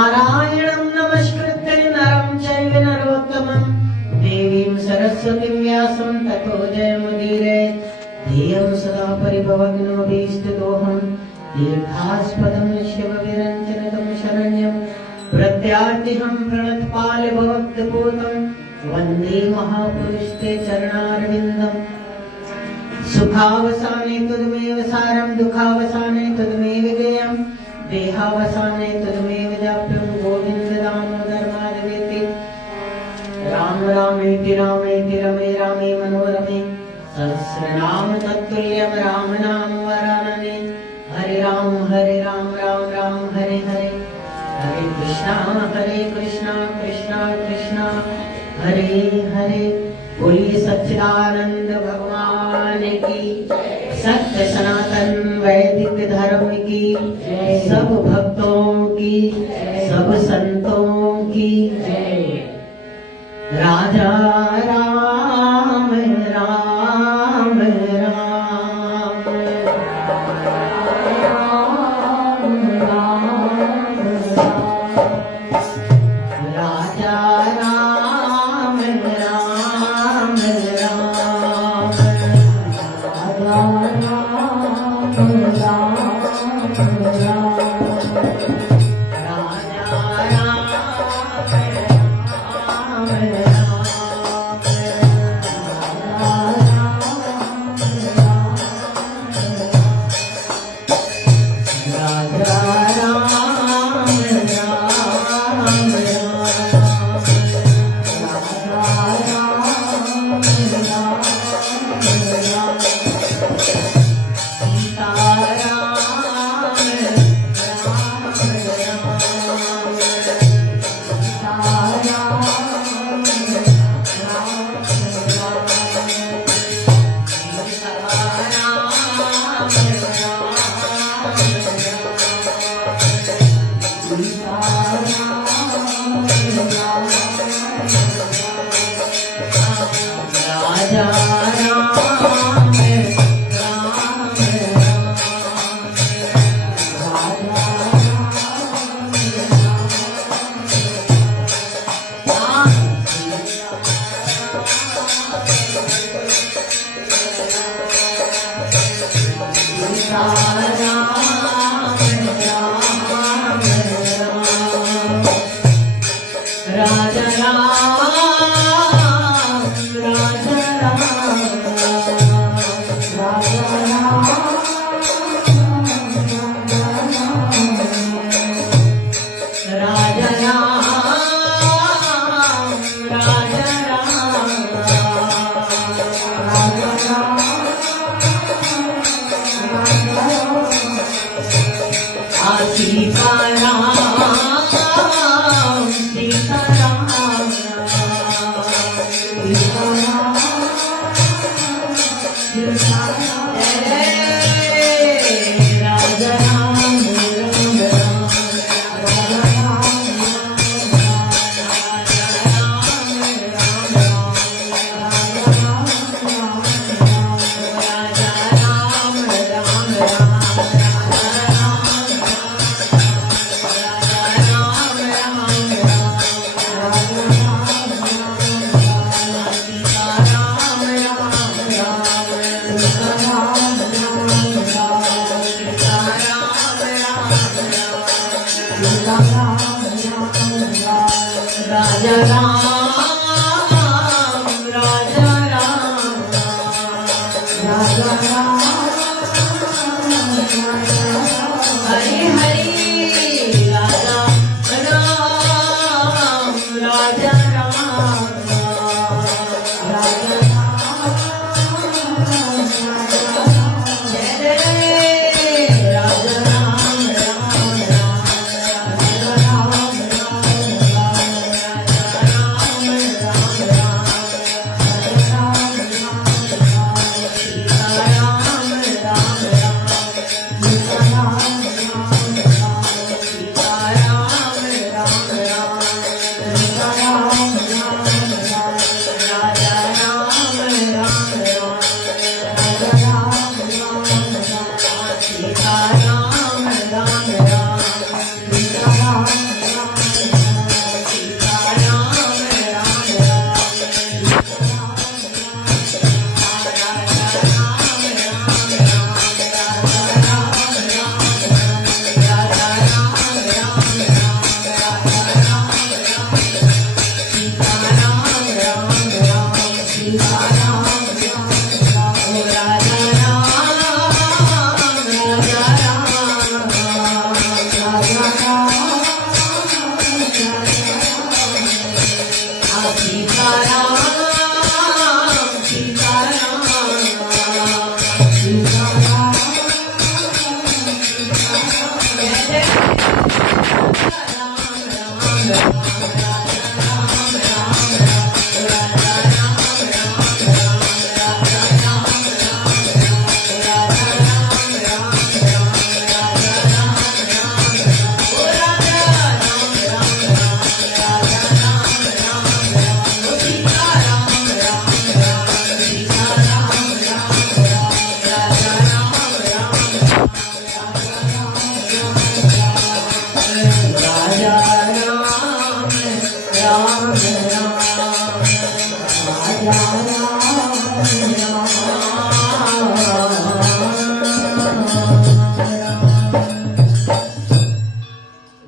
नारायणं नमस्कृत्य नरं चैव नरोत्तमं देवीं सरस्वतीं व्यासं ततो जयमुदीरयेत्। धियं सदा परिभवग्नोऽभीष्टदोहं तीर्थास्पदं शिवविरञ्जनतं शरण्यं प्रत्यार्तिहं प्रणतपालभवद्भूतं वन्दे महापुरुषते चरणारविन्दम्। सुखावसाने तुदमेव सारं दुःखावसाने तुदमेव गेयं देहावसाने तुदमेव जाप्यं गोविन्द दामोदर माधवेति। राम रामेति रामेति रमे रामे मनोरमे सहस्रनाम तत्तुल्यं राम नाम वरानने। हरे राम राम राम हरे हरे, हरे कृष्णा कृष्णा कृष्णा हरे हरे। बोलिए सच्चिदानंद भगवान की, सत्य सनातन वैदिक धर्म की, सब भक्तों की, सब संतों की जय। राजा राम राम राम राजा राम राम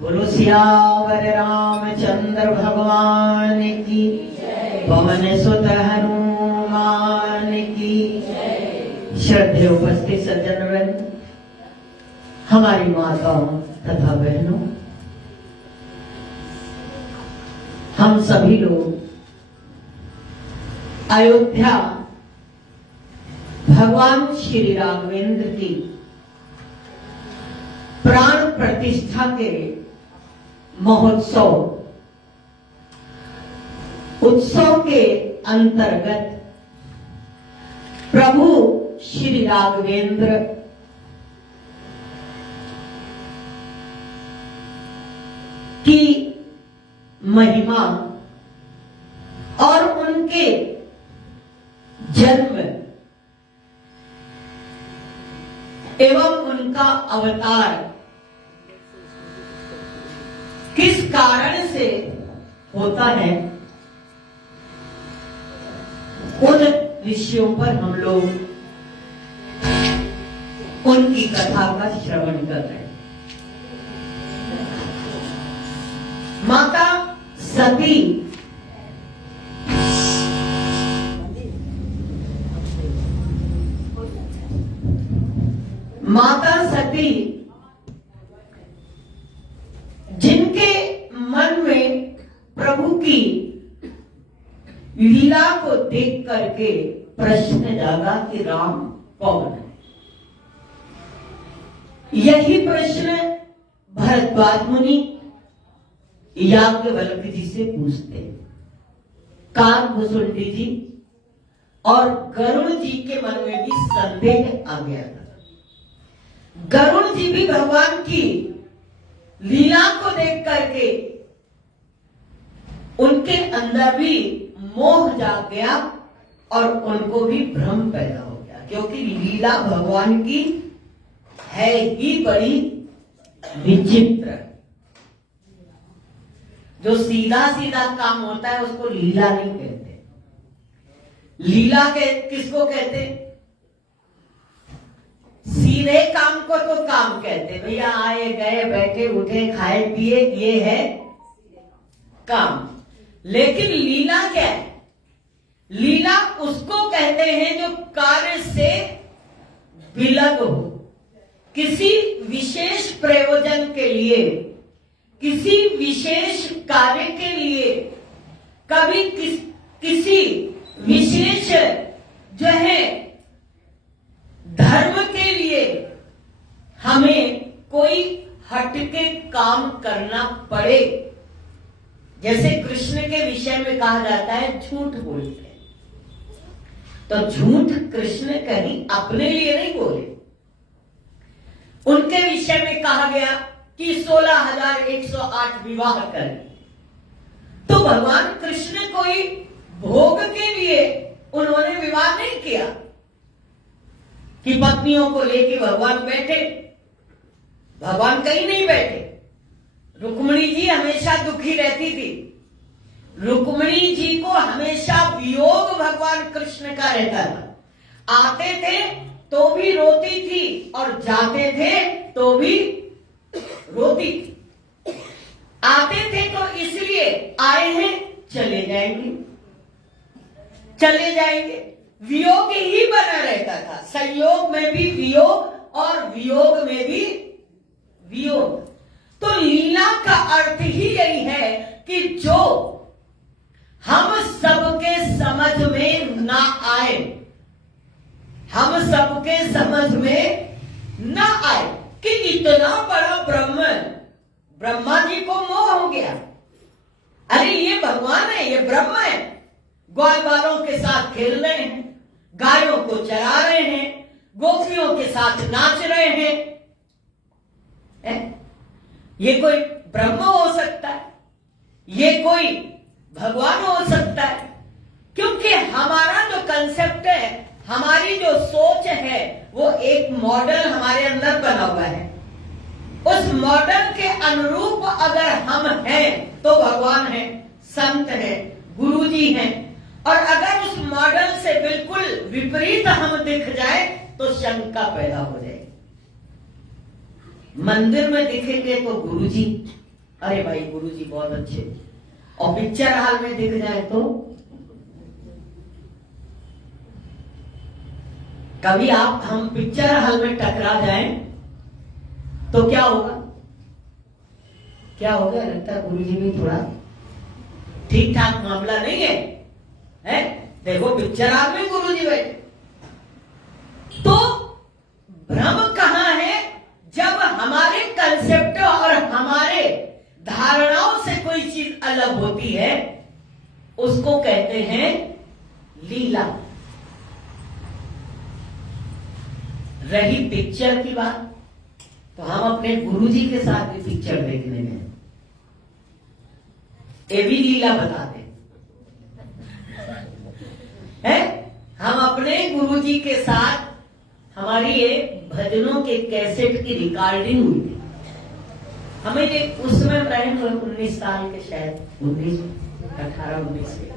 बोलो सियावर रामचंद्र भगवान की, पवन सुत हनुमान की। श्रद्धेय उपस्थित सज्जन वृंद, हमारी माताओं तथा बहनों, हम सभी लोग अयोध्या भगवान श्री राघवेंद्र की प्राण प्रतिष्ठा के महोत्सव उत्सव के अंतर्गत प्रभु श्री राघवेंद्र की महिमा और उनके जन्म एवं उनका अवतार किस कारण से होता है, उन विषयों पर हम लोग उनकी कथा का श्रवण कर रहे हैं। माता सती जिनके मन में प्रभु की लीला को देख करके प्रश्न जागा कि राम कौन है। यही प्रश्न भरद्वाज मुनि याज्ञवल्क्य जी से पूछते, काकभूषुंडी जी और गरुड़ जी के मन में भी संदेह आ गया था। गरुड़ जी भी भगवान की लीला को देख करके उनके अंदर भी मोह जाग गया और उनको भी भ्रम पैदा हो गया, क्योंकि लीला भगवान की है ही बड़ी विचित्र। जो सीधा सीधा काम होता है उसको लीला नहीं कहते। लीला के किसको कहते? सीधे काम को तो काम कहते, भैया आए गए बैठे उठे खाए पिए ये है काम। लेकिन लीला क्या है? लीला उसको कहते हैं जो कार्य से विलग हो, किसी विशेष प्रयोजन के लिए, किसी विशेष कार्य के लिए, कभी किसी विशेष जो है धर्म के लिए हमें कोई हटके काम करना पड़े। जैसे कृष्ण के विषय में कहा जाता है झूठ बोलते हैं, तो झूठ कृष्ण कहीं अपने लिए नहीं बोले। उनके विषय में कहा गया कि 16,108 विवाह करें, तो भगवान कृष्ण कोई भोग के लिए उन्होंने विवाह नहीं किया कि पत्नियों को लेके भगवान बैठे। भगवान कहीं नहीं बैठे। रुक्मिणी जी हमेशा दुखी रहती थी। रुक्मिणी जी को हमेशा वियोग भगवान कृष्ण का रहता था। आते थे तो भी रोती थी और जाते थे तो भी रोती थी। आते थे तो इसलिए आए हैं, चले जाएंगे, चले जाएंगे। वियोग ही बना रहता था, संयोग में भी वियोग और वियोग में भी वियोग। तो लीला का अर्थ ही यही है कि जो हम सबके समझ में ना आए, हम सबके समझ में ना आए कि इतना बड़ा ब्रह्म, ब्रह्मा जी को मोह हो गया अरे ये भगवान है, ये ब्रह्म है, ग्वाल बालों के साथ खेल रहे हैं, गायों को चरा रहे हैं, गोपियों के साथ नाच रहे हैं। ये कोई ब्रह्म हो सकता है? ये कोई भगवान हो सकता है? क्योंकि हमारा जो कंसेप्ट है, हमारी जो सोच है, वो एक मॉडल हमारे अंदर बना हुआ है। उस मॉडल के अनुरूप अगर हम हैं तो भगवान है, संत है, गुरुजी हैं। और अगर उस मॉडल से बिल्कुल विपरीत हम दिख जाए तो शंका पैदा हो जाए। मंदिर में दिखेंगे तो गुरुजी, अरे भाई गुरुजी बहुत अच्छे, और पिक्चर हॉल में दिख जाए तो कभी हम पिक्चर हॉल में टकरा जाएं तो क्या होगा? क्या होगा? लगता है गुरुजी भी थोड़ा ठीक ठाक मामला नहीं है, हैं? देखो पिक्चर हॉल में गुरुजी बैठे। तो भ्रम कहां है? जब हमारे कंसेप्ट और हमारे धारणाओं से कोई चीज अलग होती है, उसको कहते हैं लीला। रही पिक्चर की बात, तो हम अपने गुरुजी के साथ भी पिक्चर देखने में ये भी लीला बताते हैं। हम अपने गुरुजी के साथ, हमारी ये भजनों के कैसेट की रिकॉर्डिंग हुई थी। हमें ये उसमें रहे 19 साल के, शायद 18-19 के।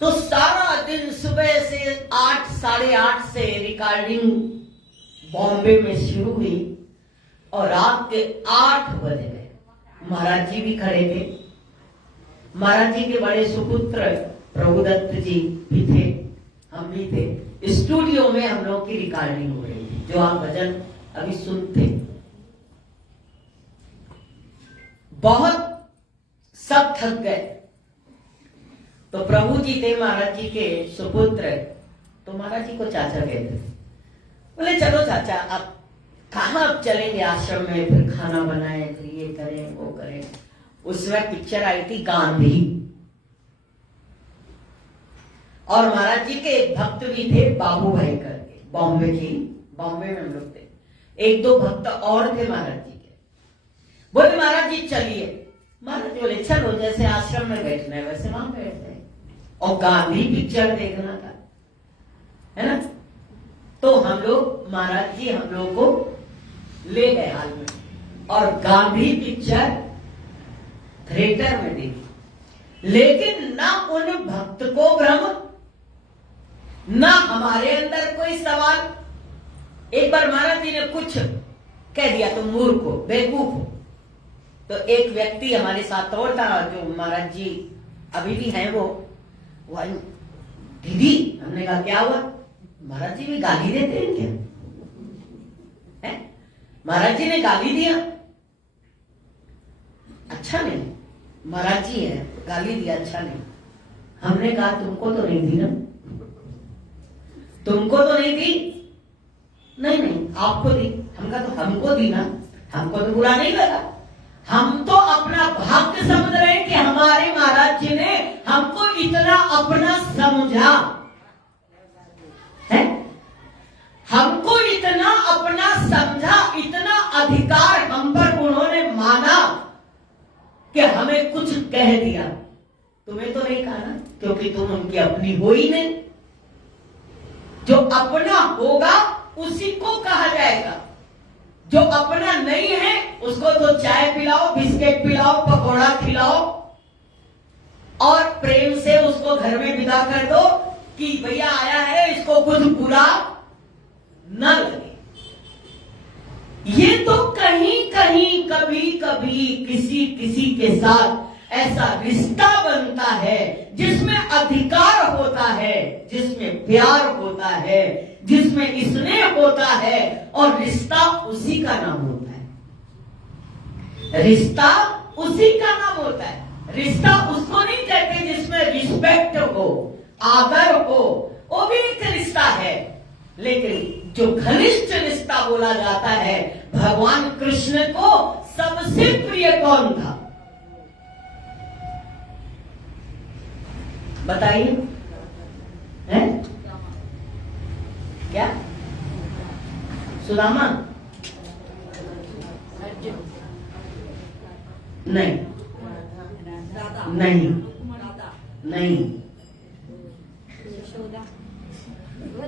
तो सारा दिन सुबह से 8, 8:30 से रिकॉर्डिंग बॉम्बे में शुरू हुई और रात के 8 बजे गए। महाराज जी भी खड़े थे, महाराज जी के बड़े सुपुत्र प्रभुदत्त जी भी थे, हम भी थे। स्टूडियो में हम लोग की रिकॉर्डिंग हो रही थी, जो आप भजन अभी सुनते। बहुत सब थक गए, तो प्रभु जी थे महाराज जी के सुपुत्र, तो महाराज जी को चाचा कहते थे। बोले चलो चाचा, आप कहाँ चलेंगे आश्रम में, फिर खाना बनाए, फिर ये करें वो करें। उस वक्त पिक्चर आई थी गांधी, और महाराज जी के एक भक्त भी थे बाबू भाई करके, बॉम्बे में हम लोग थे। 1-2 भक्त और थे महाराज जी के। बोले महाराज जी चलिए। महाराज जी बोले चलो, जैसे आश्रम में बैठना है वैसे वहां बैठते हैं, और गांधी पिक्चर देखना था, है ना। तो हम लोग, महाराज जी हम लोग को ले गए हाल में, और गांधी पिक्चर थिएटर में देखी। लेकिन ना उन भक्त को भ्रम, ना हमारे अंदर कोई सवाल। एक बार महाराज जी ने कुछ कह दिया तो मूर्ख हो, बेवकूफ हो। तो एक व्यक्ति हमारे साथ और था, जो महाराज जी अभी भी हैं, वो दीदी, हमने कहा क्या हुआ? महाराज जी भी गाली देते हैं क्या? है? महाराज जी ने गाली दिया, अच्छा नहीं, महाराज जी है गाली दिया, अच्छा नहीं। हमने कहा तुमको तो नहीं दी ना, तुमको तो नहीं दी। नहीं आपको दी। हम कहा तो हमको दी ना, हमको तो बुरा नहीं लगा। हम तो अपना भाग्य समझ रहे हैं कि हमारे महाराज जी ने हमको इतना अपना समझा है, हमको इतना अपना समझा, इतना अधिकार हम पर उन्होंने माना कि हमें कुछ कह दिया। तुम्हें तो नहीं कहा ना, क्योंकि तुम उनकी अपनी हो ही नहीं। जो अपना होगा उसी को कहा जाएगा, जो अपना नहीं है उसको तो चाय पिलाओ, बिस्किट पिलाओ, पकौड़ा खिलाओ, और प्रेम से उसको घर में विदा कर दो कि भैया आया है, इसको कुछ बुरा न लगे। ये तो कहीं कहीं कभी कभी किसी के साथ ऐसा रिश्ता बनता है जिसमें अधिकार होता है, जिसमें प्यार होता है, जिसमें स्नेह होता है, और रिश्ता उसी का नाम होता है। रिश्ता उसी का नाम होता है। रिश्ता उसको नहीं कहते जिसमें रिस्पेक्ट हो, आदर हो, वो भी एक रिश्ता है। लेकिन जो घनिष्ठ रिश्ता बोला जाता है, भगवान कृष्ण को सबसे प्रिय कौन था? बताइए, हैं? क्या? सुदामा? नहीं, नहीं, नहीं,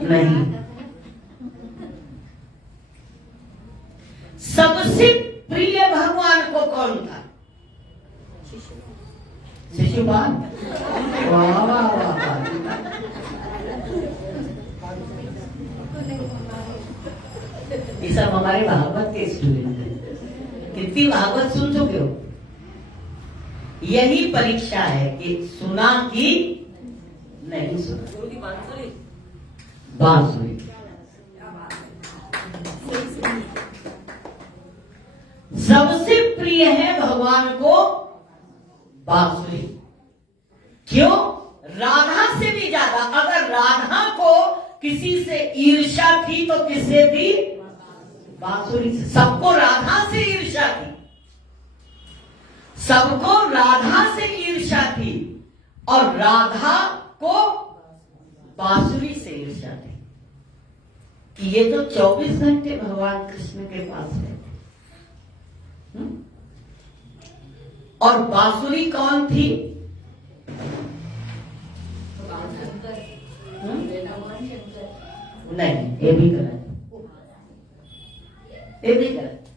नहीं। सबसे प्रिय भगवान को कौन था? शिशुपाल। वाह वाह वाह। ये सब हमारे भागवत के स्टूडेंट हैं। कितनी भागवत सुन चुके हो? यही परीक्षा है कि सुना कि नहीं सुना। बांसुरी। सबसे प्रिय है भगवान को बांसुरी। क्यों? राधा से भी ज्यादा। अगर राधा को किसी से ईर्ष्या थी तो किससे थी? बांसुरी से। सबको राधा से ईर्ष्या थी, सबको राधा से ईर्ष्या थी, और राधा को बांसुरी से ईर्ष्या थी कि ये तो 24 घंटे भगवान कृष्ण के पास रहते। और बांसुरी कौन थी? नहीं, ये भी गलत, ये भी गलत।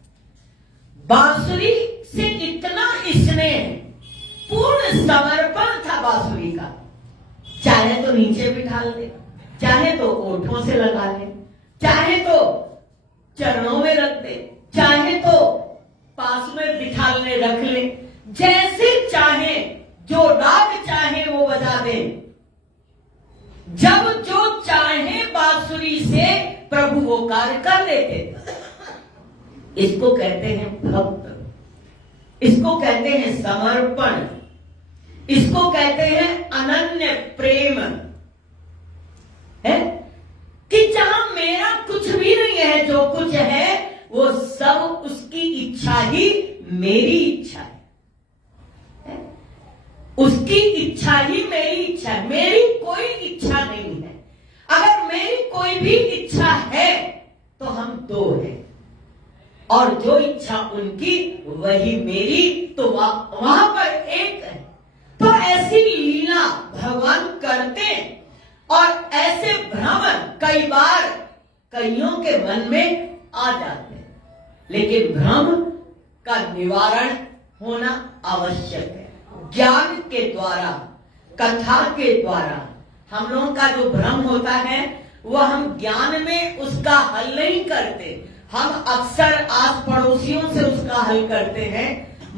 बांसुरी से इतना स्नेह, पूर्ण समर्पण था बांसुरी का। चाहे तो नीचे बिठा ले, चाहे तो ओठों से लगा ले, चाहे तो चरणों में रख दे, चाहे तो पास में बिठाने रख ले, जैसे चाहे, जो राग चाहे वो बजा दे। जब जो चाहे बांसुरी से प्रभु वो कार्य कर लेते। इसको कहते हैं भक्त, इसको कहते हैं समर्पण, इसको कहते हैं अनन्य प्रेम। है कि जहां मेरा कुछ भी नहीं है, जो कुछ है वो सब उसकी इच्छा ही मेरी इच्छा है। उसकी इच्छा ही मेरी इच्छा है, मेरी कोई इच्छा नहीं है। अगर मेरी कोई भी इच्छा है तो हम दो हैं, और जो इच्छा उनकी वही मेरी, तो वहां पर एक है। तो ऐसी लीला भगवान करते हैं, और ऐसे भ्रम कई बार कईयों के मन में आ जाते हैं, लेकिन भ्रम का निवारण होना आवश्यक है। ज्ञान के द्वारा, कथा के द्वारा हम लोगों का जो भ्रम होता है वह हम ज्ञान में उसका हल नहीं करते। हम अक्सर आस पड़ोसियों से उसका हल करते हैं।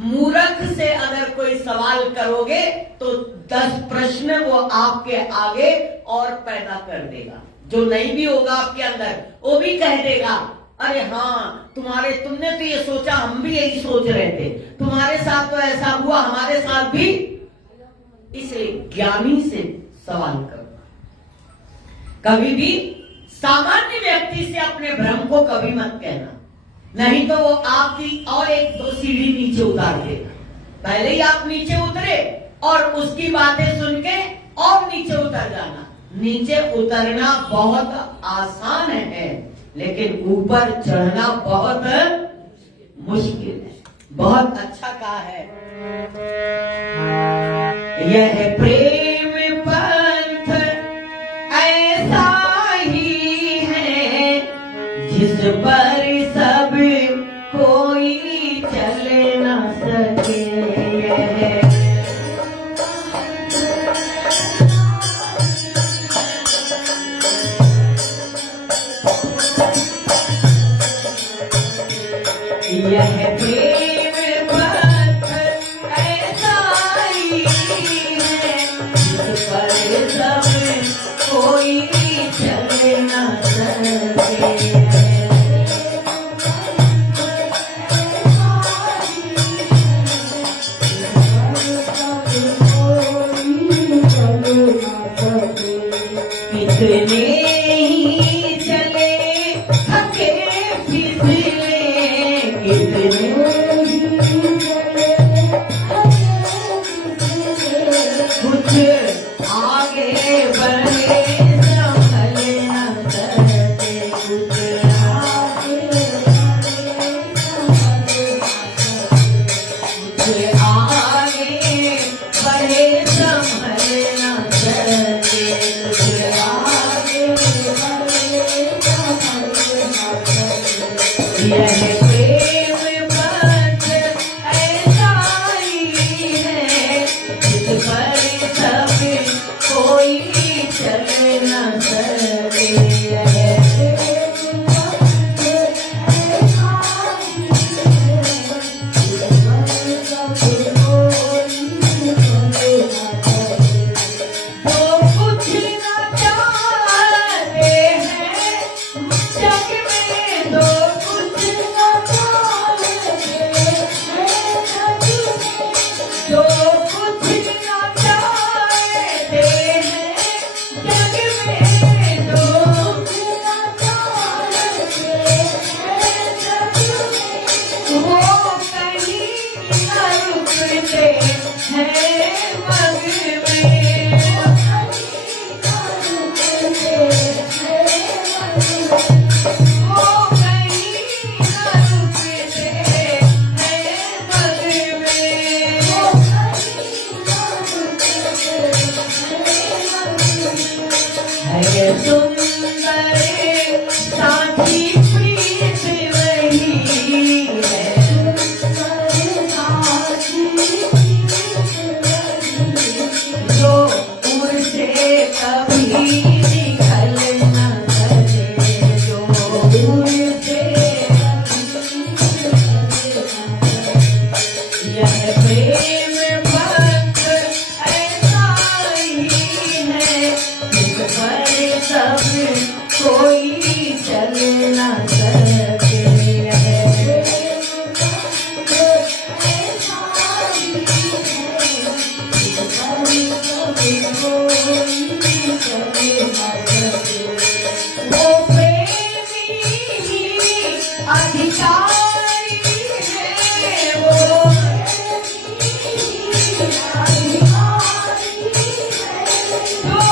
मूर्ख से अगर कोई सवाल करोगे तो 10 प्रश्न वो आपके आगे और पैदा कर देगा। जो नहीं भी होगा आपके अंदर वो भी कह देगा, अरे हाँ तुमने तो ये सोचा, हम भी यही सोच रहे थे, तुम्हारे साथ तो ऐसा हुआ, हमारे साथ भी। इसलिए ज्ञानी से सवाल करो। कभी भी सामान्य व्यक्ति से अपने भ्रम को कभी मत कहना, नहीं तो वो आपकी और 1-2 सीढ़ी नीचे उतार देगा। पहले ही आप नीचे उतरे और उसकी बातें सुन के और नीचे उतर जाना। नीचे उतरना बहुत आसान है, लेकिन ऊपर चढ़ना बहुत मुश्किल है। बहुत अच्छा कहा है, यह प्रेम पंथ ऐसा ही है जिस पर सब कोई चल न सके। यह प्रेम पंथ ऐसा ही है जिस पर सब कोई चल न सके। कितने ही चले थके फिसले, कितने कुछ आ जो कुछ ना चाहते हैं जग में, जो कुछ ना चाहते हैं जग में, वो कहीं ना रुकते हैं मग में, वो कहीं ना रुकते हैं मग में, है सुंदर साथी प्रीत वही है, जो उनसे कभी निकल न सके, जो उनसे यह प्रेम भक्त ऐसा ही है, जिस पर सब कोई चल न सके, वो प्रेमी ही अधिकारी है, वो जो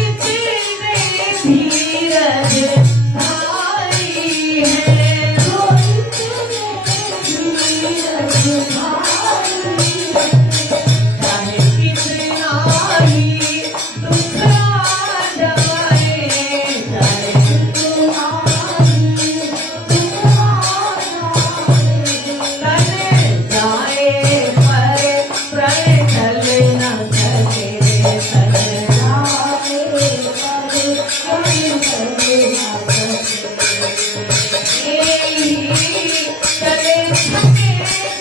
इतने धीरज धारी है, चाहे कितना ही दुख आ जाए, चाहे कितना ही दुख आ जाए, जाए पर प्रण ढल न सके, जाए चले थके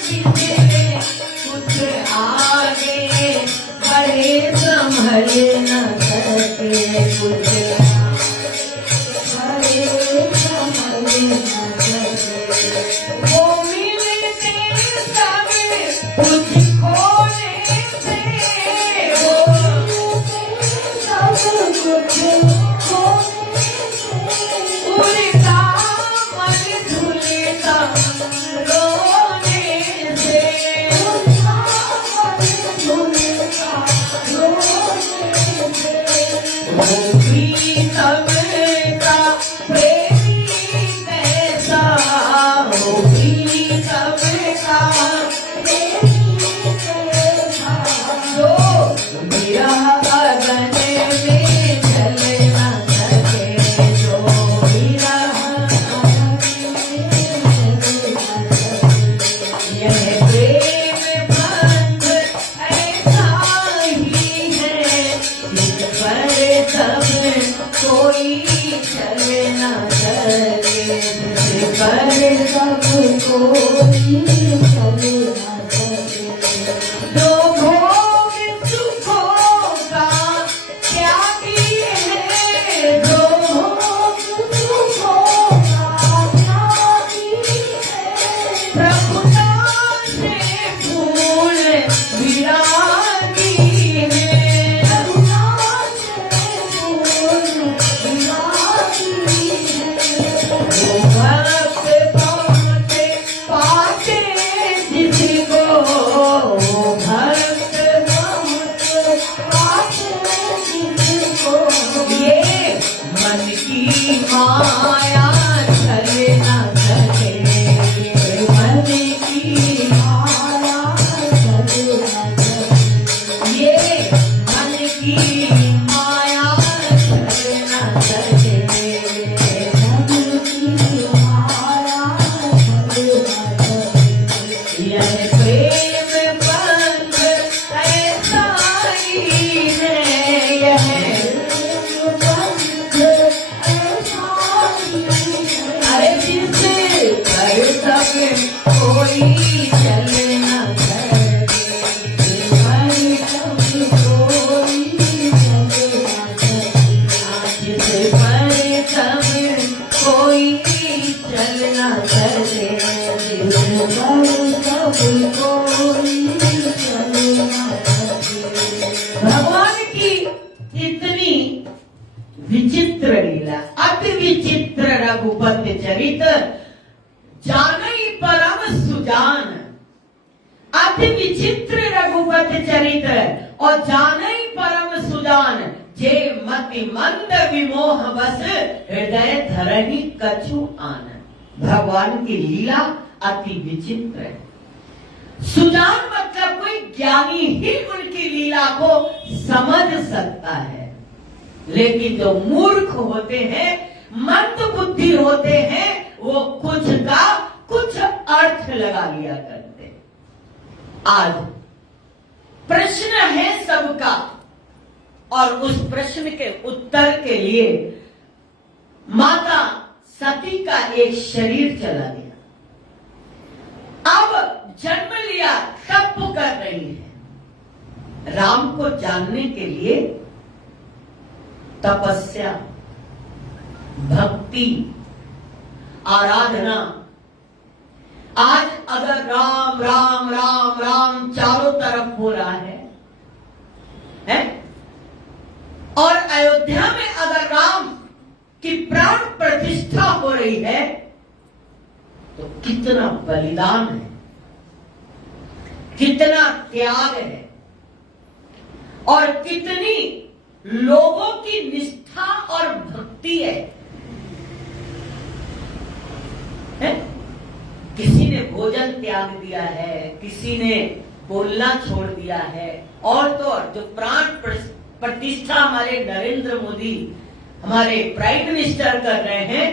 जितने कुछ आगे बड़े संभल न सके, कुछ वो मिलते सब कुछ खोने से, वो सब कुछ उनका मन झूलता रोने से, वो प्रीतम का प्रेमी कैसा, वो प्रीतम का प्रेमी कैसा, जो विरह अगन में जल न सके, जो विरह यह प्रेम बंध ऐसा ही है, जिस पर सब कोई चल न सके, जिस पर सब कोई चल न सके, जो भोग सुखों का त्यागी है, जो भोग सुखों का त्यागी है, प्रभुता से फूल विरागी है, प्रभुता से फूल विरागी है, वो भक्त पहुँचे पाते जिसको, वो भक्त पहुँचे पाते जिसको, ये मन की माया चल न सके, ये मन की माया चल न सके, पथ चरित्र और जाने परम सुजान, जे मति मंद विमोह बस हृदय धरहि कछु आनंद। भगवान की लीला अति विचित्र है। सुजान मतलब कोई ज्ञानी ही उनकी लीला को समझ सकता है, लेकिन जो मूर्ख होते हैं, मंद बुद्धि होते हैं, वो कुछ का कुछ अर्थ लगा लिया करते हैं। आज प्रश्न है सबका, और उस प्रश्न के उत्तर के लिए माता सती का एक शरीर चला गया। अब जन्म लिया, तप कर रही है। राम को जानने के लिए तपस्या, भक्ति, आराधना। आज अगर राम राम राम राम चारों तरफ हो रहा है? और अयोध्या में अगर राम की प्राण प्रतिष्ठा हो रही है, तो कितना बलिदान है, कितना त्याग है, और कितनी लोगों की निष्ठा और भक्ति है? किसी ने भोजन त्याग दिया है, किसी ने बोलना छोड़ दिया है, और तो और जो प्राण प्रतिष्ठा हमारे नरेंद्र मोदी, हमारे प्राइम मिनिस्टर कर रहे हैं।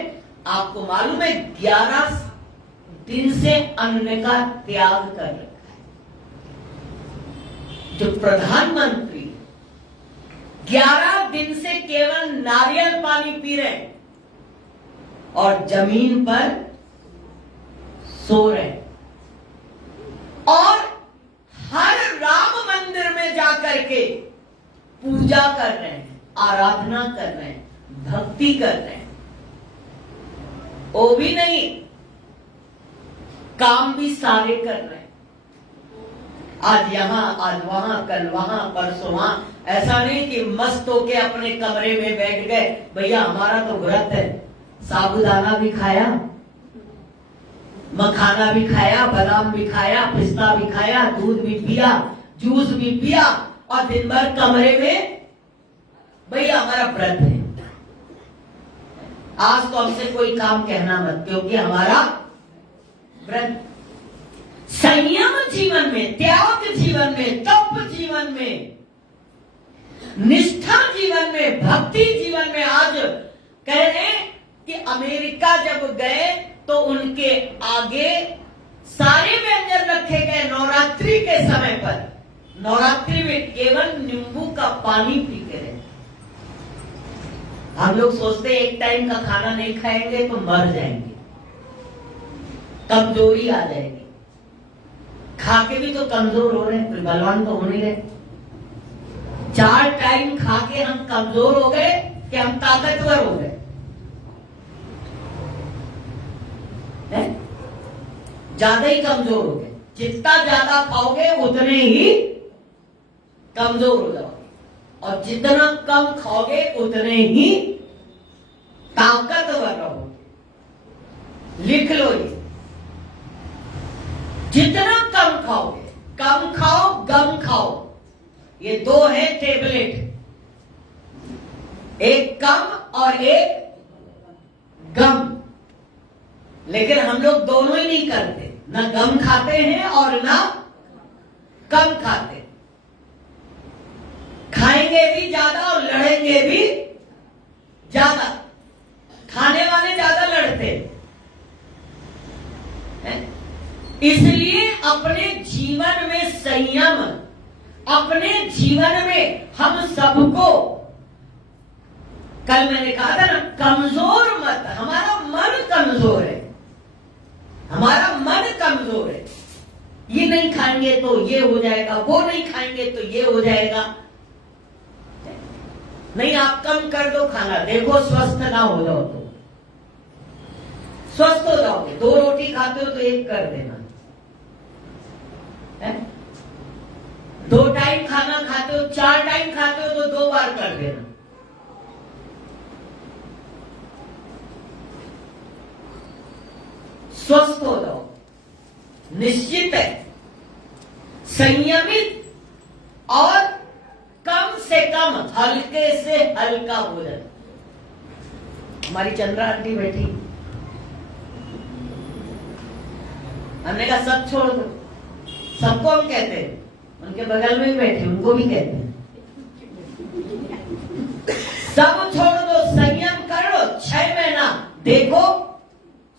आपको मालूम है 11 दिन से अन्न का त्याग कर रखा है। जो प्रधानमंत्री 11 दिन से केवल नारियल पानी पी रहे हैं और जमीन पर सो रहे हैं, और हर राम मंदिर में जाकर के पूजा कर रहे हैं, आराधना कर रहे हैं, भक्ति कर रहे हैं। वो भी नहीं, काम भी सारे कर रहे हैं। आज यहां, आज वहां, कल वहां, परसों वहां। ऐसा नहीं कि मस्त होके अपने कमरे में बैठ गए, भैया हमारा तो व्रत है, साबूदाना भी खाया, मखाना भी खाया, बादाम भी खाया, पिस्ता भी खाया, दूध भी पिया, जूस भी पिया, और दिन भर कमरे में, भैया हमारा व्रत है। आज तो हमसे कोई काम कहना मत, क्योंकि हमारा व्रत। संयम जीवन में, त्याग जीवन में, तप जीवन में, निष्ठा जीवन में, भक्ति जीवन में। आज कह रहे हैं कि अमेरिका जब गए तो उनके आगे सारे व्यंजन रखे गए नवरात्रि के समय पर। नवरात्रि में केवल नींबू का पानी पीते रहे। हम लोग सोचते हैं एक टाइम का खाना नहीं खाएंगे तो मर जाएंगे, कमजोरी आ जाएगी। खा के भी तो कमजोर हो रहे हैं, बलवान तो हो नहीं रहे। 4 टाइम खा के हम कमजोर हो गए कि हम ताकतवर हो गए? ज्यादा ही कमजोर हो गए। जितना ज्यादा खाओगे उतने ही कमजोर हो जाओगे, और जितना कम खाओगे उतने ही ताकतवर रहोगे। लिख लो ये, जितना कम खाओगे, कम खाओ गम खाओ, ये 2 है टेबलेट, एक कम और एक गम। लेकिन हम लोग दोनों ही नहीं करते, ना गम खाते हैं और ना कम खाते। खाएंगे भी ज्यादा और लड़ेंगे भी ज्यादा। खाने वाले ज्यादा लड़ते हैं। इसलिए अपने जीवन में संयम, अपने जीवन में हम सबको, कल मैंने कहा था ना, कमजोर मत। हमारा मन कमजोर है, हमारा मन कमजोर है। ये नहीं खाएंगे तो ये हो जाएगा, वो नहीं खाएंगे तो ये हो जाएगा। नहीं, आप कम कर दो खाना, देखो स्वस्थ ना हो जाओ तो स्वस्थ हो जाओगे। 2 रोटी खाते हो तो 1 कर देना है? 2 टाइम खाना खाते हो, 4 टाइम खाते हो तो 2 बार कर देना। स्वस्थ हो जाओ। निश्चित है संयमित और कम से कम हल्के से हल्का भोजन। हमारी चंद्रा आंटी बैठी, हमने कहा सब छोड़ दो। सबको हम कहते हैं, उनके बगल में ही बैठे उनको भी कहते हैं, सब छोड़ दो, संयम कर लो, 6 महीना देखो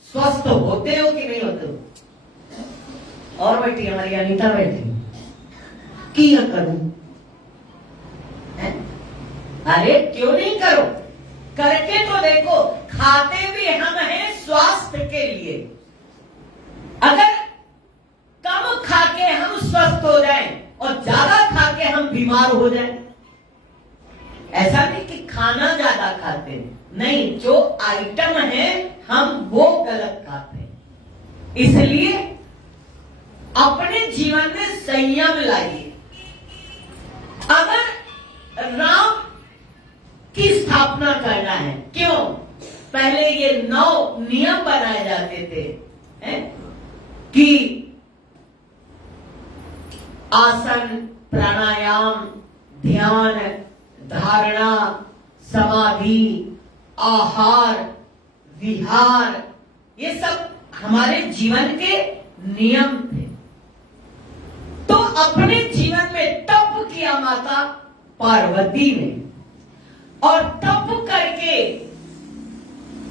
स्वस्थ होते हो कि नहीं होते हो। और बैठी हमारी अनीता बैठी, किया करूं? अरे क्यों नहीं करो, करके तो देखो। खाते भी हम हैं स्वास्थ्य के लिए। अगर कम खाके हम स्वस्थ हो जाएं और ज्यादा खाके हम बीमार हो जाएं, ऐसा नहीं कि खाना ज्यादा खाते हैं, नहीं, जो आइटम है हम वो गलत खाते हैं। इसलिए अपने जीवन में संयम लाइए। अगर राम की स्थापना करना है, क्यों? पहले ये 9 नियम बनाए जाते थे, कि आसन, प्राणायाम, ध्यान, धारणा, समाधि, आहार, विहार, ये सब हमारे जीवन के नियम थे। तो अपने जीवन में तप किया माता पार्वती ने, और तप करके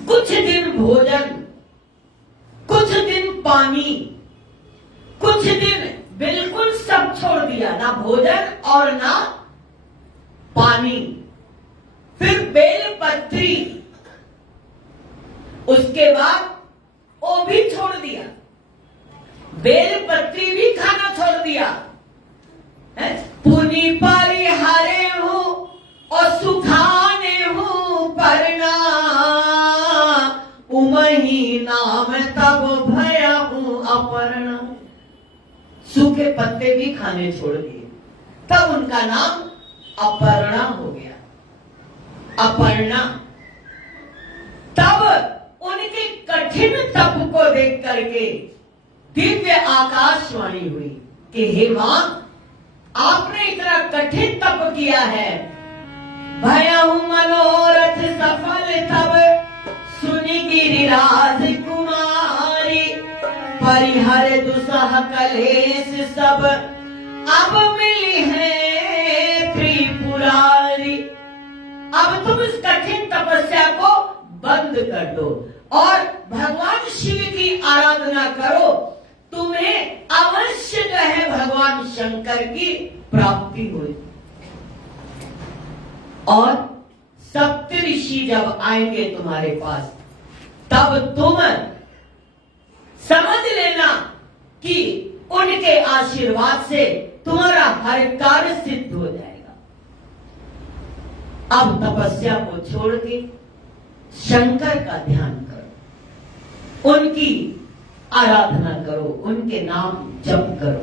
कुछ दिन भोजन, कुछ दिन पानी, कुछ दिन बिल्कुल सब छोड़ दिया, ना भोजन और ना पानी। फिर बेलपत्री, उसके बाद वो भी छोड़ दिया, बेलपत्री भी खाना छोड़ दिया। पुनि परिहारे हूं और सुखाने हूं परना, उमही नाम तब भया हूं अपर्णा। सूखे पत्ते भी खाने छोड़ दिए, तब उनका नाम अपर्णा हो गया, अपर्णा। तब उनके कठिन तप को देख करके दिव्य आकाशवाणी हुई कि हे मां, आपने इतना कठिन तप किया है, भया हूं मनोरथ सफल तब, सुनी गिरिराज कुमारी, परिहर दुसह कलेश सब, अब मिली है त्रिपुरारी। अब तुम इस कठिन तपस्या को बंद कर दो और भगवान शिव की आराधना करो, तुम्हें अवश्य जो है भगवान शंकर की प्राप्ति हुई। और सप्तऋषि जब आएंगे तुम्हारे पास, तब तुम समझ लेना कि उनके आशीर्वाद से तुम्हारा हर कार्य सिद्ध हो जाएगा। अब तपस्या को छोड़ के शंकर का ध्यान करो, उनकी आराधना करो, उनके नाम जप करो।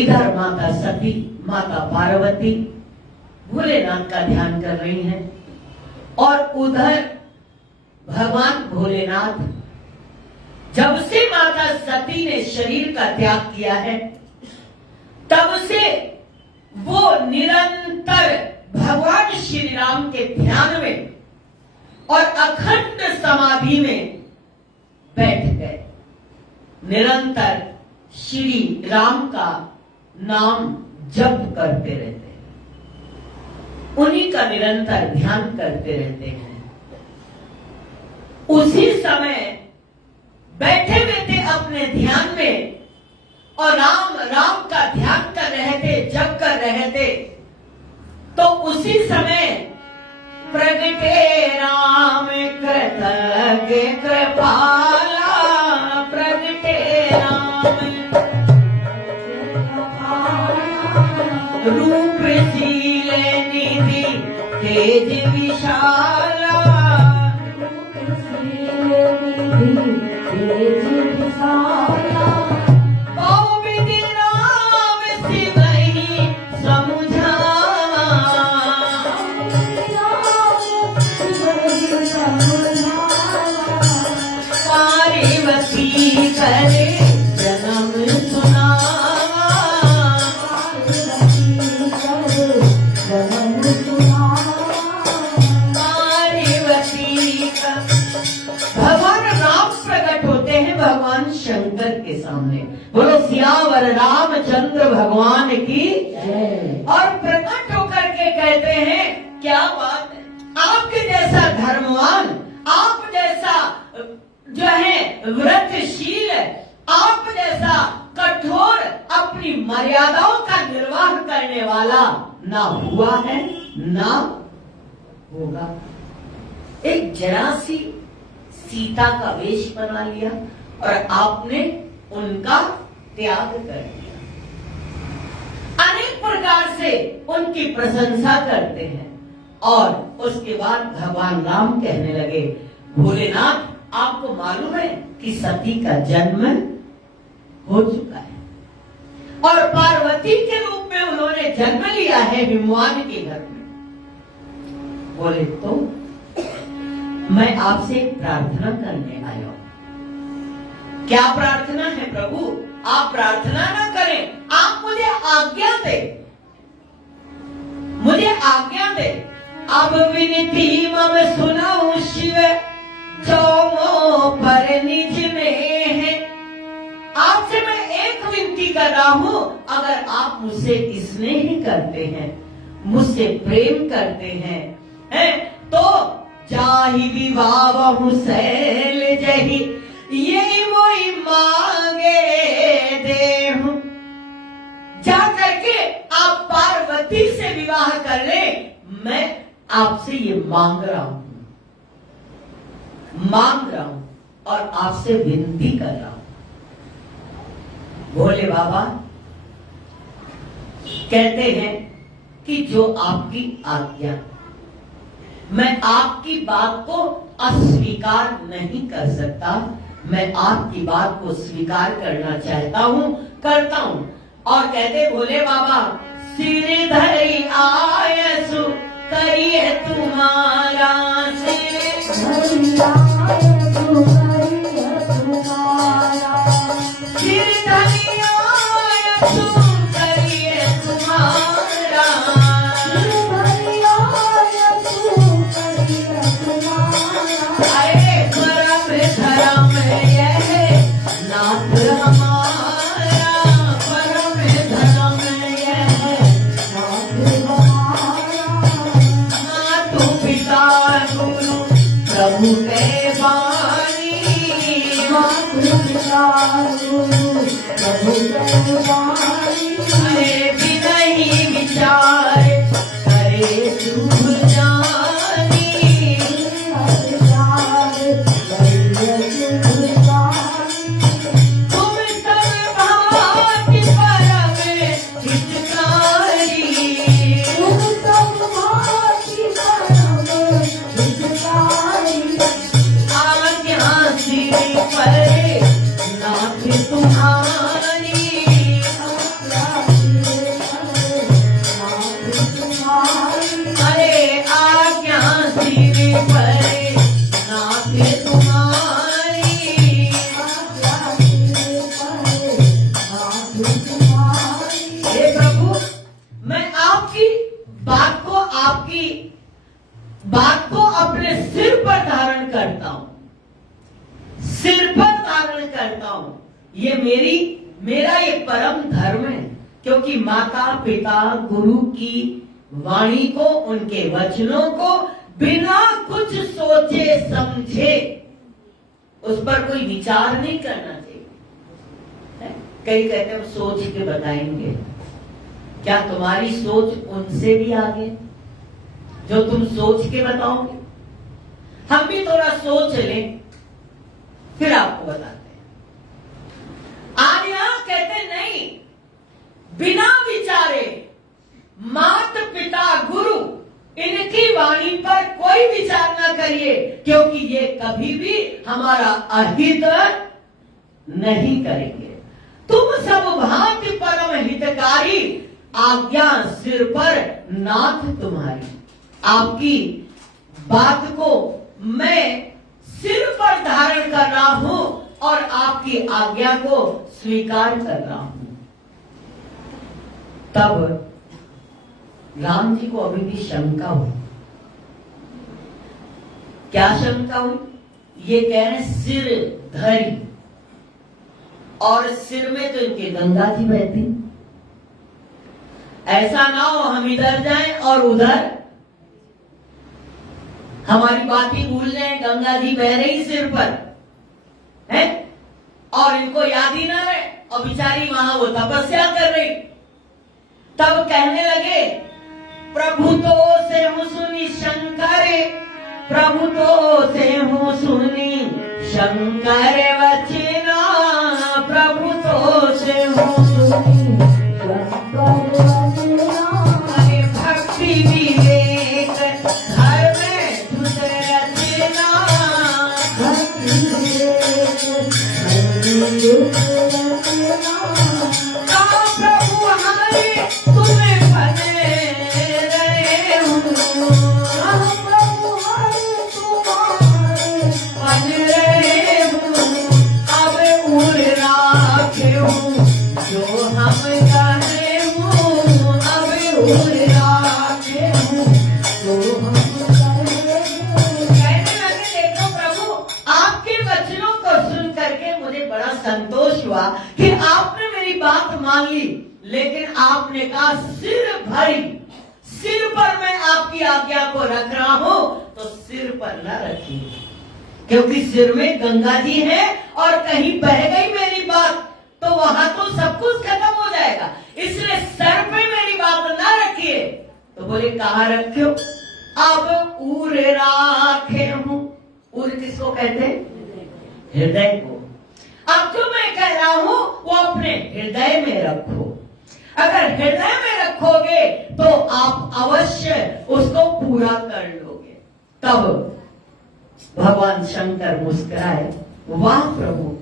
इधर माता सती, माता पार्वती भोलेनाथ का ध्यान कर रही हैं, और उधर भगवान भोलेनाथ, जब से माता सती ने शरीर का त्याग किया है, तब से वो निरंतर भगवान श्री राम के ध्यान में और अखंड समाधि में बैठ गए। निरंतर श्री राम का नाम जप करते रहते हैं, उन्हीं का निरंतर ध्यान करते रहते हैं। उसी समय बैठे हुए थे अपने ध्यान में और राम राम का ध्यान कर रहे थे, जप कर रहे थे। तो उसी समय प्रगटे राम कृतज्ञ कृपाला, प्रगटे राम रूपशील निधि तेज विशाला, करे जन्म सुनावा, रामचंद्र भगवान की और प्रकट होकर के कहते हैं, क्या बात है, आपके जैसा धर्मवान, आप जैसा जो है व्रतशील, आप जैसा कठोर अपनी मर्यादाओं का निर्वाह करने वाला ना हुआ है ना होगा। एक जरा सी सीता का वेश बना लिया और आपने उनका त्याग कर दिया। अनेक प्रकार से उनकी प्रशंसा करते हैं और उसके बाद भगवान राम कहने लगे, भोलेनाथ आपको मालूम है कि सती का जन्म हो चुका है और पार्वती के रूप में उन्होंने जन्म लिया है हिमवान के घर में। बोले तो मैं आपसे एक प्रार्थना करने आया हूं। क्या प्रार्थना है प्रभु? आप प्रार्थना ना करें, आप मुझे आज्ञा दे, मुझे आज्ञा दे। अब विनती मम सुनाऊं शिव, जो मो पर निज में है। आपसे मैं एक विनती कर रहा हूं, अगर आप मुझसे स्नेह करते हैं, मुझसे प्रेम करते हैं तो जाहि विवाह सैल जही, ये मोई मांगे देहूं। जा करके आप पार्वती से विवाह कर ले, मैं आपसे ये मांग रहा हूं और आपसे विनती कर रहा हूं। भोले बाबा कहते हैं कि जो आपकी आज्ञा, मैं आपकी बात को अस्वीकार नहीं कर सकता, मैं आपकी बात को स्वीकार करना चाहता हूं, करता हूं। और कहते भोले बाबा, सिर धरी आयसु करिए तुम्हारा, सिर धरी आयसु करिए तुम्हारा, सिर धरी आयसु करिए तुम्हारा, सिर धरी आयसु करिए तुम्हारा। अरे परम धर्म यह नाथ हमारा, परम धर्म यह नाथ हमारा। मातु पिता गुरु प्रभु के वाणी, मातु पिता गुरु प्रभु के वाणी। अरे विनही विचार करे शुभ जानी, तुम सब भांति परम हितकारी, तुम सब भांति परम हितकारी। आज्ञा सिर पर नाथ तुम्हारी, अरे आज्ञा सिर पर नाथ तुम्हारी। हे प्रभु, मैं आपकी बात को अपने सिर पर धारण करता हूं, सिर पर धारण करता हूं। ये मेरा ये परम धर्म है, क्योंकि माता पिता गुरु की वाणी को, उनके वचनों को बिना कुछ सोचे समझे उस पर कोई विचार नहीं करना चाहिए। कई कहते हैं सोच के बताएंगे, क्या तुम्हारी सोच उनसे भी आगे जो तुम सोच के बताओगे? हम भी थोड़ा सोच लें फिर आपको बताते हैं। आज यहां कहते नहीं, बिना विचारे मात पिता गुरु इनकी वाणी पर कोई विचार ना करिए, क्योंकि ये कभी भी हमारा अहित नहीं करेंगे। तुम सब भांति परम हितकारी, आज्ञा सिर पर नाथ तुम्हारी। आपकी बात को मैं सिर पर धारण कर रहा हूं और आपकी आज्ञा को स्वीकार कर रहा हूं। तब राम जी को अभी भी शंका हुई। क्या शंका हुई? ये कह रहे सिर धरी, और सिर में तो इनके गंगा जी बहती, ऐसा ना हो हम इधर जाएं और उधर हमारी बात ही भूल जाए, गंगा जी बह रही सिर पर है और इनको याद ही ना रहे, और बेचारी वहां वो तपस्या कर रही। तब कहने लगे प्रभु तो से हूँ सुनी शंकर, प्रभु तो से हूँ सुनी शंकर वचना, प्रभु तो से हूँ सुनी शंकर वचना। अरे भक्ति विवेक धर्म धुत रचना, भक्ति विवेक धर्म धुत रचना। कहा प्रभु हमारे तुम्हें बने रहे हूँ, प्रभु हमारे तुम्हारे बन रहे हूँ। अब उड़ राखे हूँ जो हम कहे हूँ, अब उड़ राखे हूँ जो हम कहे हूँ। कहने लगे देखो प्रभु, आपके वचनों को सुन करके मुझे बड़ा संतोष हुआ कि आपने मेरी बात मान ली, लेकिन आपने कहा सिर पर मैं आपकी आज्ञा को रख रहा हूं, तो सिर पर न रखिए, क्योंकि सिर में गंगा जी है और कहीं बह गई मेरी बात तो वहां तो सब कुछ खत्म हो जाएगा, इसलिए सर पे मेरी बात ना रखिए। तो बोले कहाँ रखियो? अब उर राखे हूं। उर किसको कहते हैं? हृदय को। अब जो मैं कह रहा हूं वो अपने हृदय में रखो। अगर हृदय में रखोगे तो आप अवश्य उसको पूरा कर लोगे। तब भगवान शंकर मुस्कुराए, वाह प्रभु,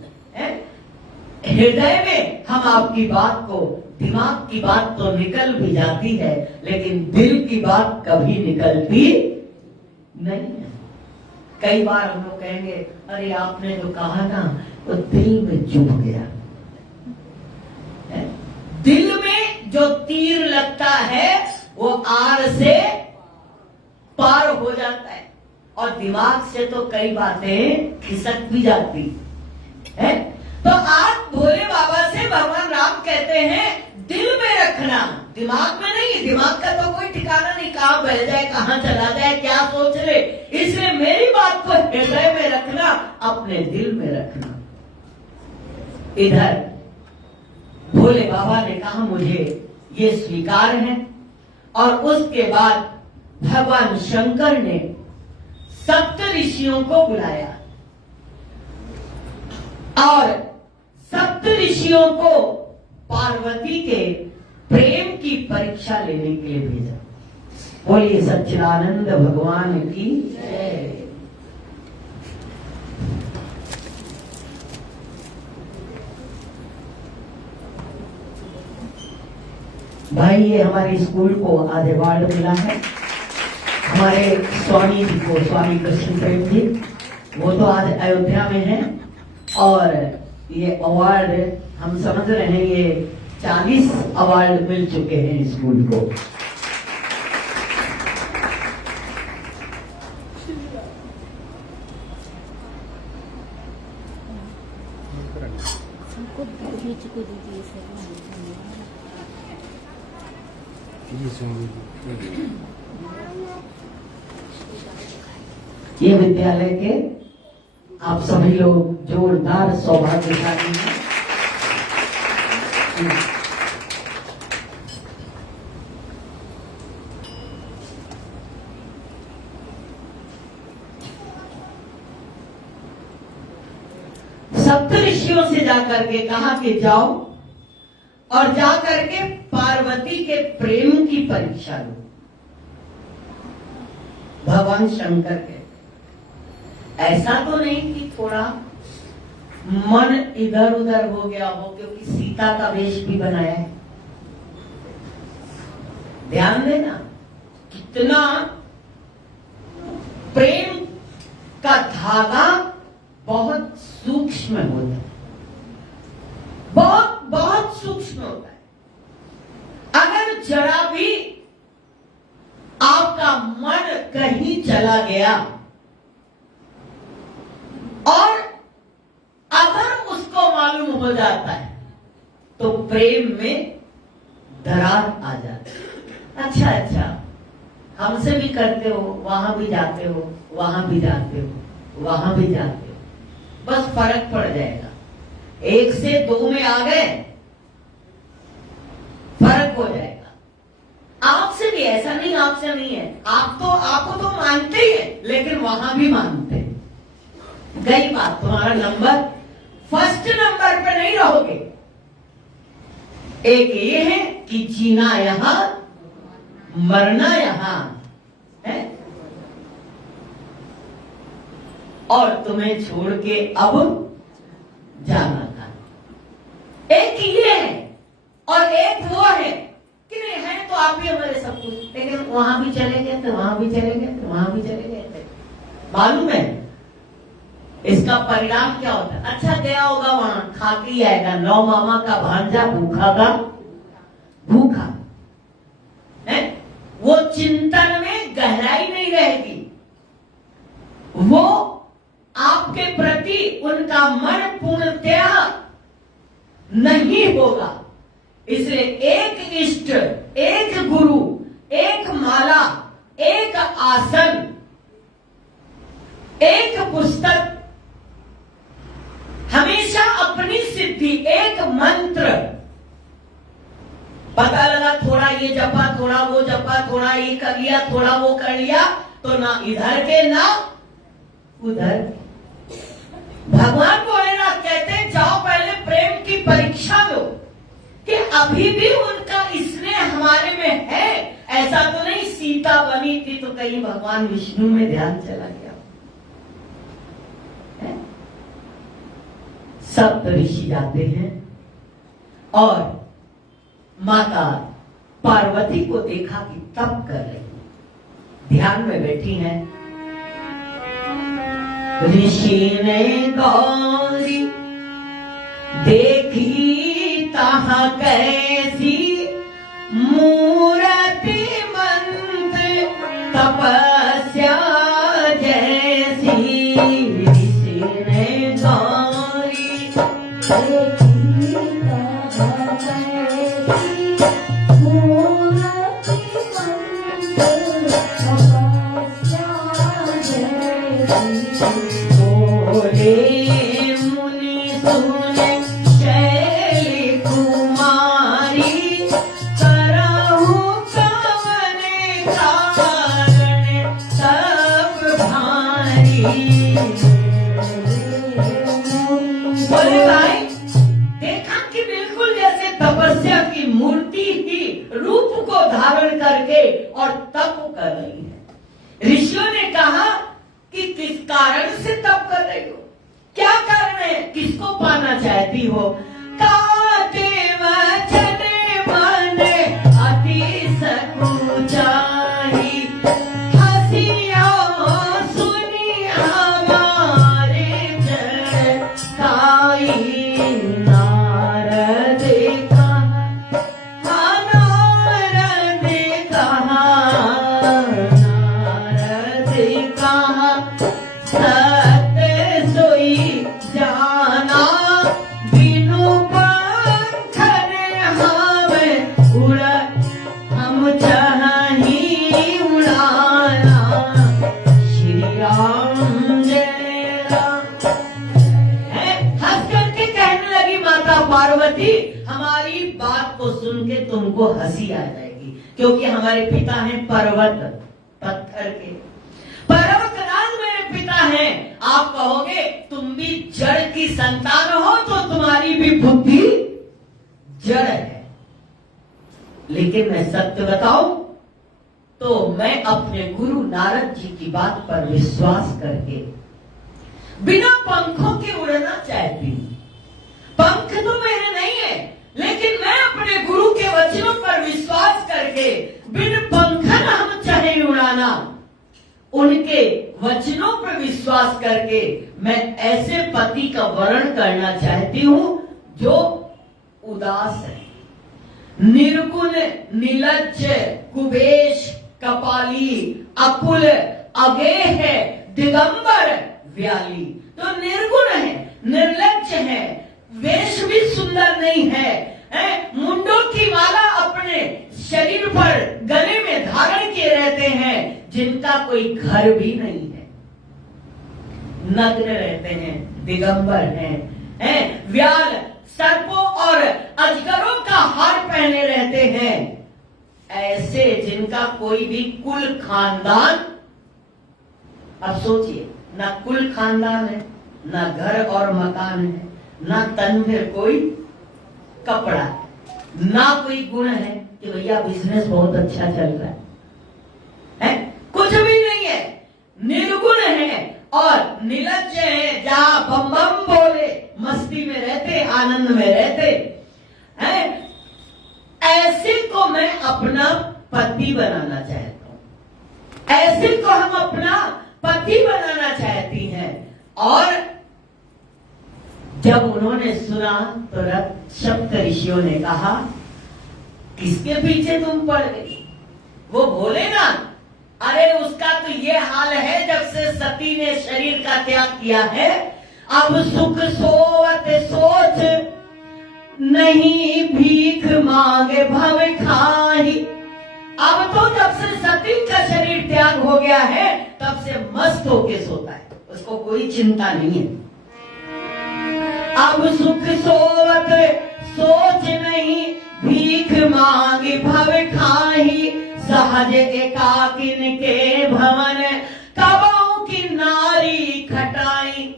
हृदय में हम आपकी बात को, दिमाग की बात तो निकल भी जाती है लेकिन दिल की बात कभी निकलती नहीं है। कई बार हम लोग कहेंगे अरे आपने जो कहा ना तो दिल में चुभ गया। दिल में जो तीर लगता है वो आर से पार हो जाता है और दिमाग से तो कई बातें खिसक भी जाती है। तो आज भोले बाबा से भगवान राम कहते हैं दिल में रखना, दिमाग में नहीं। दिमाग का तो कोई ठिकाना नहीं, कहां बह जाए, कहां चला जाए, क्या सोच ले। इसलिए मेरी बात को हृदय में रखना, अपने दिल में रखना। इधर भोले बाबा ने कहा मुझे ये स्वीकार है, और उसके बाद भगवान शंकर ने सप्त ऋषियों को बुलाया और सप्त ऋषियों को पार्वती के प्रेम की परीक्षा लेने के लिए भेजा। बोलिए सच्चिदानंद भगवान की जय। भाई ये हमारे स्कूल को आज अवार्ड मिला है, हमारे स्वामी जी को, स्वामी कृष्ण प्रेम जी, वो तो आज अयोध्या में है और ये अवार्ड हम समझ रहे हैं ये 40 अवार्ड मिल चुके हैं स्कूल को। ये विद्यालय के आप सभी लोग जोरदार सौभाग्यशाली हैं। सप्त ऋषियों से जाकर के कहा कि जाओ और जाकर के पार्वती के प्रेम की परीक्षा लो। भगवान शंकर के ऐसा तो नहीं कि थोड़ा मन इधर उधर हो गया हो, क्योंकि सीता का वेश भी बनाया है। ध्यान देना कितना प्रेम का धागा बहुत सूक्ष्म होता है, बहुत बहुत सूक्ष्म होता है। अगर जरा भी आपका मन कहीं चला गया और अगर उसको मालूम हो जाता है तो प्रेम में दरार आ जाती। अच्छा, हमसे भी करते हो, वहां भी जाते हो, वहां भी जाते हो, वहां भी जाते हो, बस फर्क पड़ जाएगा। 1 से 2 में आ गए, फर्क हो जाएगा। आपसे भी ऐसा नहीं, आपसे नहीं है, आपको तो मानते ही है, लेकिन वहां भी मानते हैं। गई बात, तुम्हारा नंबर फर्स्ट नंबर पे नहीं रहोगे। एक ये है कि जीना यहां, मरना यहां है, और तुम्हें छोड़ के अब जाना था। एक ये है और एक वो है कि नहीं है तो आप भी हमारे सब कुछ, लेकिन वहां भी चले गए थे, वहां भी चले गए थे, वहां भी चले गए थे। मालूम है इसका परिणाम क्या होता है? अच्छा गया होगा वहां, खा के आएगा, 9 मामा का भांजा भूखा का भूखा है। वो चिंतन में गहराई नहीं रहेगी, वो आपके प्रति उनका मन पूर्णतया नहीं होगा। इसलिए एक इष्ट, एक गुरु, एक माला, एक आसन, एक पुस्तक, हमेशा अपनी सिद्धि, एक मंत्र। पता लगा थोड़ा ये जपा, थोड़ा वो जपा, थोड़ा ये कर लिया, थोड़ा वो कर लिया, तो ना इधर के ना उधर। भगवान भोलेनाथ कहते हैं जाओ पहले प्रेम की परीक्षा दो कि अभी भी उनका स्नेह हमारे में है। ऐसा तो नहीं सीता बनी थी तो कहीं भगवान विष्णु में ध्यान चला गया। सब ऋषि जाते हैं और माता पार्वती को देखा कि तप कर रही, ध्यान में बैठी हैं। ऋषि ने गौरी देखी तहा कैसी, मूर्ति मंत्र तपस्या जैसी। ऋषि ने गौरी देखी तहा कैसी, मूर्ति मंत्र तपस्या जैसी। बोले मुनि सुने शैली कुमारी, करहु कवन कारण सब भारी। बोले भाई देखा कि बिल्कुल जैसे तपस्या की मूर्ति ही रूप को धारण करके और तप कर रही है। ऋषियों ने कहा कि किस कारण से तप कर रही हो, क्या कारण है, किसको पाना चाहती हो? काते वचन मन अति सकुचाई, हसिया सुनी हमारे जताई। नारद कहा, नारद कहा, नारद कहा, सत्य सोई जाना, बिनु पंखन हम उड़, हम चाही उड़ाना। श्री राम जय राम। हंस करके कहने लगी माता पार्वती, हमारी बात को सुन के तुमको हंसी आ जाएगी, क्योंकि हमारे पिता हैं पर्वत, पत्थर के पर्वतराज मेरे पिता हैं। आप कहोगे तुम भी जड़ की संतान हो तो तुम्हारी भी बुद्धि जड़ है, लेकिन मैं सत्य बताऊं तो मैं अपने गुरु नारद जी की बात पर विश्वास करके बिना पंखों के उड़ना चाहती हूं। पंख तो मेरे नहीं है, लेकिन मैं अपने गुरु के वचनों पर विश्वास करके बिन पंखन हम चाहे उड़ाना, उनके वचनों पर विश्वास करके मैं ऐसे पति का वर्ण करना चाहती हूं जो उदास है, निर्गुण, निर्लज्ज, कुबेश, कपाली, अकुल, अगेह है, दिगंबर, व्याली। तो निर्गुण है, निर्लज्ज है, वेश भी सुंदर नहीं है, मुंडों की माला अपने जिनका कोई घर भी नहीं है, नग्न रहते हैं, दिगंबर हैं, व्याल सर्पों और अजगरों का हार पहने रहते हैं, ऐसे जिनका कोई भी कुल खानदान, अब सोचिए, ना कुल खानदान है, ना घर और मकान है, ना तन में कोई कपड़ा है, ना कोई गुण है कि भैया बिजनेस बहुत अच्छा चल रहा है, कुछ भी नहीं है, निर्गुण है और निर्लज्ज है, जहां बम बम बोले मस्ती में रहते, आनंद में रहते हैं, ऐसे को मैं अपना पति बनाना चाहता हूं, ऐसे को हम अपना पति बनाना चाहती हैं। और जब उन्होंने सुना तो सप्त ऋषियों ने कहा, किसके पीछे तुम पड़ गई? वो बोले ना, अरे उसका तो ये हाल है जब से सती ने शरीर का त्याग किया है, अब सुख सोवत सोच नहीं भीख मांगे भव खाही। अब तो जब से सती का शरीर त्याग हो गया है तब से मस्त होके सोता है, उसको कोई चिंता नहीं है। अब सुख सोवत सोच नहीं भीख मांगे भव खाही, सहज एकाकिन के भवन कबों की नारी खटाई।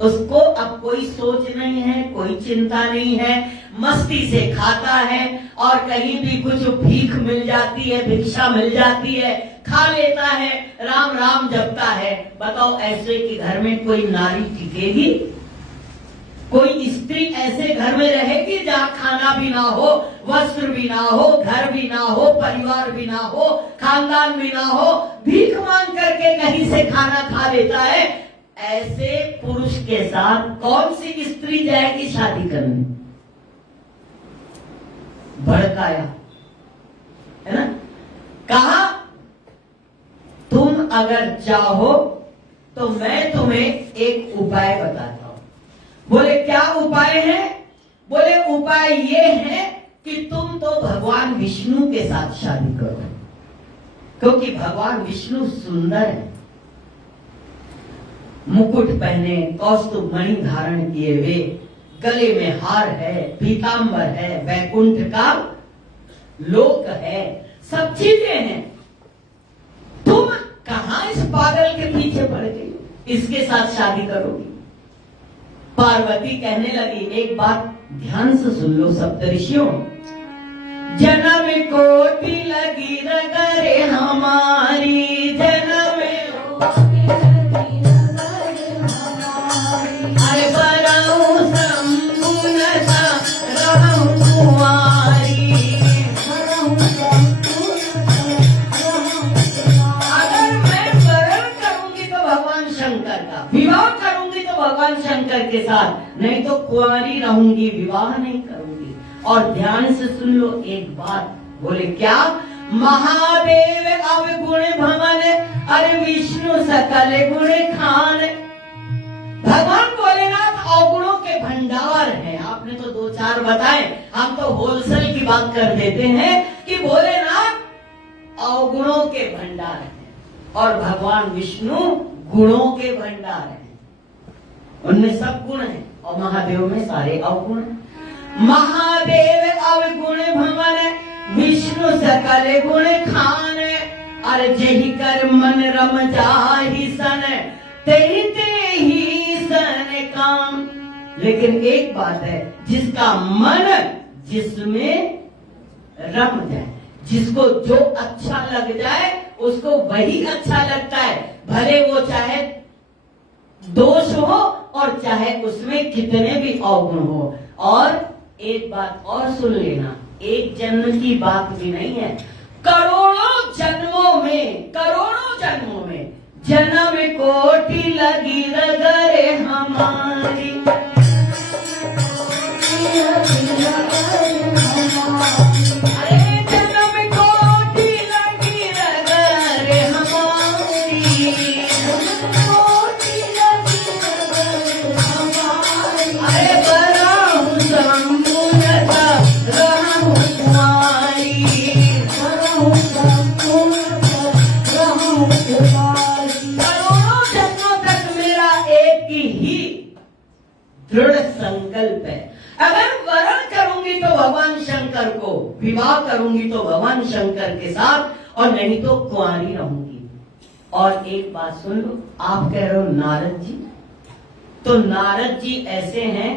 उसको अब कोई सोच नहीं है, कोई चिंता नहीं है, मस्ती से खाता है और कहीं भी कुछ भीख मिल जाती है, भिक्षा मिल जाती है, खा लेता है, राम राम जपता है। बताओ ऐसे कि घर में कोई नारी टिकेगी? कोई स्त्री ऐसे घर में रहेगी जहाँ खाना भी ना हो, वस्त्र भी ना हो, घर भी ना हो, परिवार भी ना हो, खानदान भी ना हो, भीख मांग करके कहीं से खाना खा लेता है? ऐसे पुरुष के साथ कौन सी स्त्री जाएगी शादी करने? भड़काया, है ना? कहा तुम अगर चाहो तो मैं तुम्हें एक उपाय बताता हूं। बोले क्या उपाय है? बोले उपाय ये है कि तुम तो भगवान विष्णु के साथ शादी करो, क्योंकि भगवान विष्णु सुंदर है, मुकुट पहने, कौस्तुभ मणि धारण किए हुए, गले में हार है, पीतांबर है, वैकुंठ का लोक है, सब चीजें हैं। तुम कहां इस पागल के पीछे पड़ गई, इसके साथ शादी करोगी? पार्वती कहने लगी, एक बात ध्यान से सुन लो सप्तऋषियों, जन्म कोटि लगी रगरे हमारी, जन्म अरे बराऊ संपूर्णता रहूं कुंवारी। अगर मैं वरण करूंगी तो भगवान शंकर का, विवाह करूंगी तो भगवान शंकर के साथ, नहीं तो कुंवारी रहूंगी, विवाह नहीं करूंगी। और ध्यान से सुन लो एक बात, बोले क्या? महादेव अवगुण भवन, अरे विष्णु सकल गुण खान। भगवान भोलेनाथ अवगुणों के भंडार हैं। आपने तो दो चार बताए, हम तो होलसेल की बात कर देते हैं कि भोलेनाथ अवगुणों के भंडार हैं और भगवान विष्णु गुणों के भंडार हैं। उनमें सब गुण हैं और महादेव में सारे अवगुण हैं। महादेव अवगुण भवन, विष्णु सकल गुण खान, अरे जही कर मन रम जाहि सन, तेहि तेहि सन काम। लेकिन एक बात है, जिसका मन जिसमें रम जाए, जिसको जो अच्छा लग जाए उसको वही अच्छा लगता है, भले वो चाहे दोष हो और चाहे उसमें कितने भी अवगुण हो। और एक बात और सुन लेना, एक जन्म की बात भी नहीं है, करोड़ों जन्मों में, करोड़ों जन्मों में जन्म कोटि लगी रगरे हमारी। अरे जन्म कोटि लगी रगरे हमारी, अरे बराहु संपूर्णता रहूं कुंवारी, करूंगी तो भगवान शंकर के साथ, और नहीं तो कुंवारी रहूंगी। और एक बात सुन लो, आप कह रहे हो नारद जी, तो नारद जी ऐसे हैं,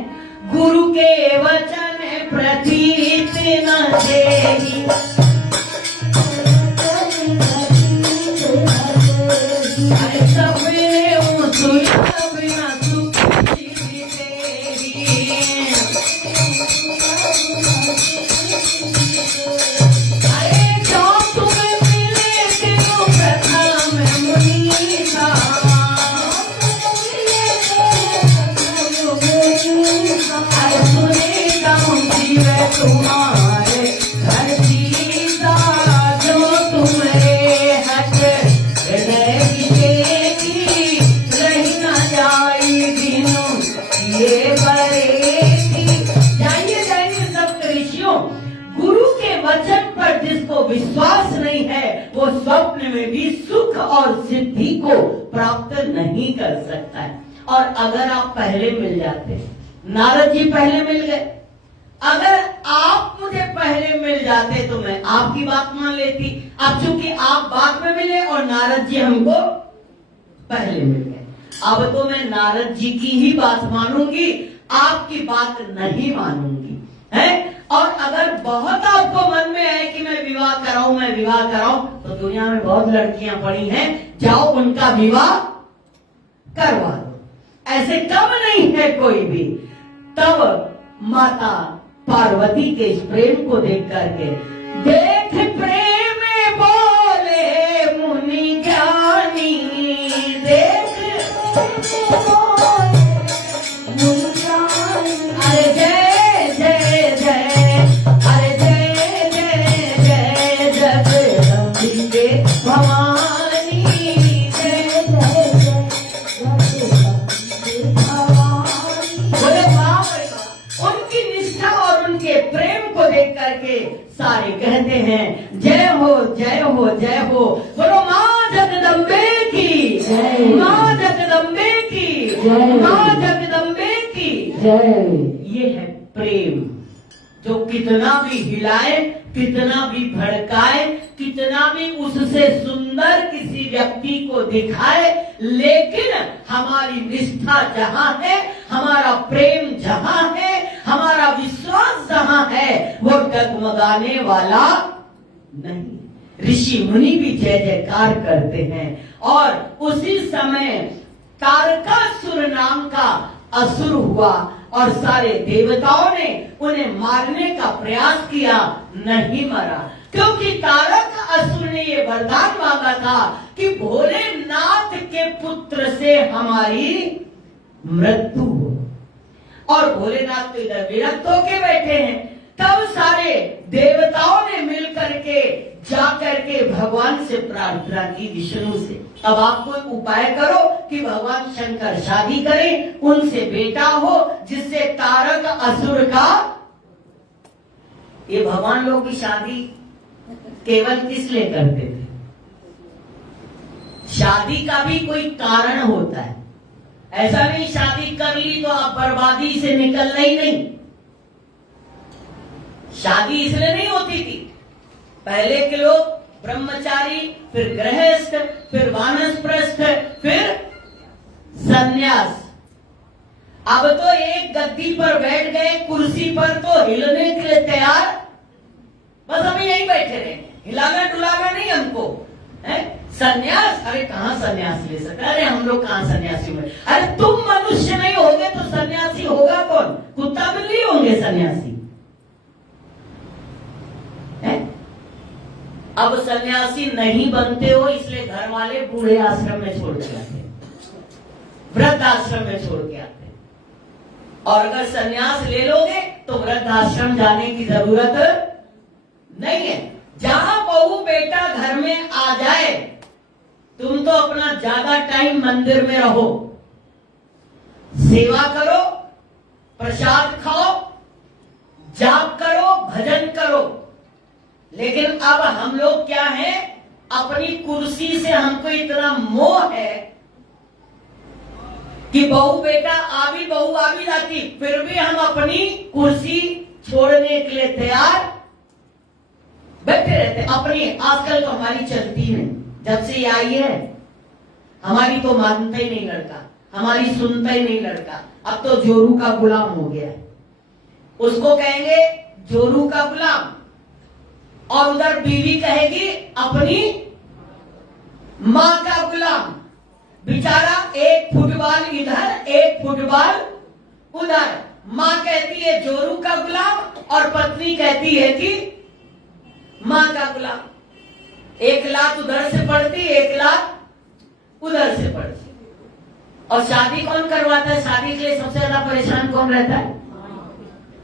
गुरु के वचन प्रतीत न देहि, सपने सुन बिना सुखी तेरी, अरे जो तुम्हें मिले तेरो प्रथम मुनीसा, अरे सुनेगा जीवे तुम्हारे घर सीता, जो तुम्हारे हट हृदय की रही न जाई दिनों ये बरेती। जाइए जाइए सब ऋषियों, गुरु के वचन पर जिसको विश्वास नहीं है वो स्वप्न में भी सुख और सिद्धि को प्राप्त नहीं कर सकता है। और अगर आप पहले मिल जाते, नारद जी पहले मिल गए, अगर आप मुझे पहले मिल जाते तो मैं आपकी बात मान लेती। अब चूंकि आप बाद में मिले और नारद जी हमको पहले मिल गए, अब तो मैं नारद जी की ही बात मानूंगी, आपकी बात नहीं मानूंगी, है। और अगर बहुत आपको मन में है कि मैं विवाह कराऊं, मैं विवाह कराऊं, तो दुनिया में बहुत लड़कियां पड़ी हैं, जाओ उनका विवाह करवा दो, ऐसे कम नहीं है कोई भी। तब माता पार्वती के इस प्रेम को देख करके, देख प्रेम बोले मुनि ज्ञानी, देख अरे जय जय जय, अरे जय जय जय जगदम्बिके भवानी, जय जय जय बोले बाप रे बाप। उनकी निष्ठा और उनके प्रेम को देख करके सारे कहते हैं जय हो जय हो जय हो, बोलो माँ जगदम्बे की जय, माँ जगदम्बे की जय, माँ जगदम्बे की जय। ये है प्रेम, जो कितना भी हिलाए, कितना भी भड़काए, कितना भी उससे सुंदर किसी व्यक्ति को दिखाए, लेकिन हमारी निष्ठा जहां है, हमारा प्रेम जहां है, हमारा विश्वास जहां है, वो डगमगाने वाला नहीं। ऋषि मुनि भी जय जयकार करते हैं। और उसी समय तारकासुर नाम का असुर हुआ और सारे देवताओं ने उन्हें मारने का प्रयास किया, नहीं मरा, क्योंकि तारक असुर ने ये वरदान मांगा था कि भोलेनाथ के पुत्र से हमारी मृत्यु हो। और भोलेनाथ तो इधर विरक्त होके बैठे हैं। तब सारे देवताओं ने मिलकर के जाकर के भगवान से प्रार्थना की, विष्णु से, अब आप कोई उपाय करो कि भगवान शंकर शादी करें, उनसे बेटा हो, जिससे तारक असुर का। ये भगवान लोग की शादी केवल किस लिए करते थे? शादी का भी कोई कारण होता है, ऐसा नहीं शादी कर ली तो आप बर्बादी से निकलना ही नहीं। शादी इसलिए नहीं होती थी, पहले के लोग ब्रह्मचारी, फिर गृहस्थ, फिर वानप्रस्थ, फिर सन्यास। अब तो एक गद्दी पर बैठ गए, कुर्सी पर तो हिलने के लिए तैयार, बस हम यहीं बैठे रहे, हिलाना डुलाना नहीं हमको, है। सन्यास, अरे कहाँ सन्यास ले सकते, अरे हम लोग कहाँ सन्यासी हुए, अरे तुम मनुष्य नहीं होगे तो सन्यासी होगा कौन? कुत्ता बिल्ली होंगे सन्यासी, है? अब सन्यासी नहीं बनते हो, इसलिए घर वाले बूढ़े आश्रम में छोड़ के आते, वृद्ध आश्रम में छोड़ के आते। और अगर सन्यास ले लोगे तो वृद्ध आश्रम जाने की जरूरत नहीं है। जहां बहू बेटा घर में आ जाए, तुम तो अपना ज्यादा टाइम मंदिर में रहो, सेवा करो, प्रसाद खाओ, जाप करो, भजन करो। लेकिन अब हम लोग क्या हैं, अपनी कुर्सी से हमको इतना मोह है कि बहू बेटा बहू आ भी जाती, फिर भी हम अपनी कुर्सी छोड़ने के लिए तैयार बैठे रहते अपनी। आजकल तो हमारी चलती है, जब से ये आई है हमारी तो मानता ही नहीं लड़का, हमारी सुनता ही नहीं लड़का। अब तो जोरू का गुलाम हो गया है, उसको कहेंगे जोरू का गुलाम, और उधर बीवी कहेगी अपनी मां का गुलाम। बेचारा एक फुटबॉल इधर एक फुटबॉल उधर। मां कहती है जोरू का गुलाम और पत्नी कहती है कि मां का गुलाम। एक लात उधर से पड़ती, एक लात उधर से पड़ती। और शादी कौन करवाता है? शादी के लिए सबसे ज्यादा परेशान कौन रहता है?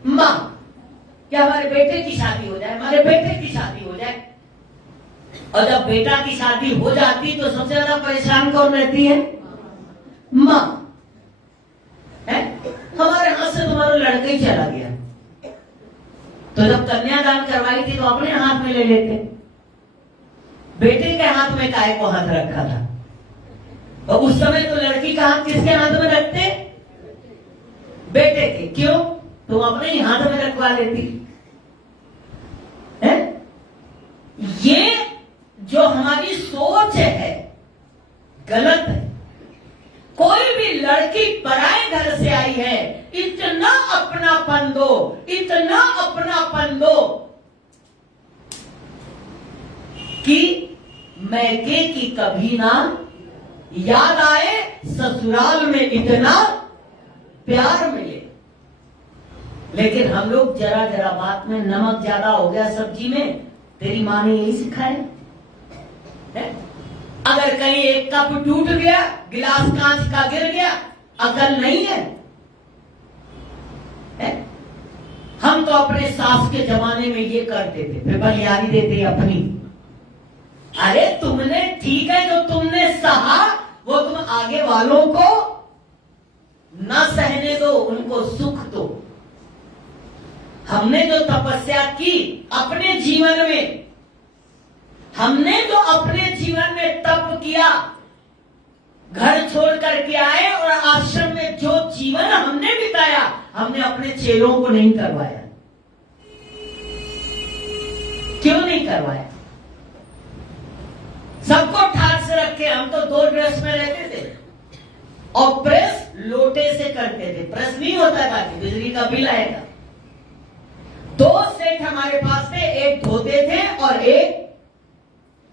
मां। क्या हमारे बेटे की शादी हो जाए, हमारे बेटे की शादी हो जाए। और जब बेटा की शादी हो जाती तो सबसे ज्यादा परेशान कौन रहती है? मां। है हमारे हाथ से तुम्हारा लड़का ही चला गया, तो जब कन्यादान करवाई थी तो अपने हाथ में ले लेते, बेटे के हाथ में काहे को हाथ रखा था? और उस समय तो लड़की का हाथ किसके हाथ में रखते? बेटे के। क्यों? तुम अपने ही हाथ में रखवा लेती है। ये जो हमारी सोच है गलत है। कोई भी लड़की पराए घर से आई है, इतना अपनापन दो, इतना अपनापन दो कि मैके की कभी ना याद आए, ससुराल में इतना प्यार मिले। लेकिन हम लोग जरा जरा बात में, नमक ज्यादा हो गया सब्जी में, तेरी माँ ने यही सिखाया है? अगर कहीं एक कप टूट गया, गिलास कांच का गिर गया, अकल नहीं है? हम तो अपने सास के जमाने में ये करते थे, फिर बलियारी देते अपनी। अरे तुमने ठीक है, जो तुमने सहा वो तुम आगे वालों को न सहने दो, उनको सुख दो। हमने जो तपस्या की अपने जीवन में, हमने जो अपने जीवन में तप किया, घर छोड़ करके आए और आश्रम में जो जीवन हमने बिताया, हमने अपने चेलों को नहीं करवाया। क्यों नहीं करवाया? सबको ठाट से रखे। हम तो 2 ड्रेस में रहते थे और प्रेस लोटे से करते थे। प्रेस नहीं होता था कि बिजली का बिल आएगा। 2 सेट हमारे पास थे, एक धोते थे और एक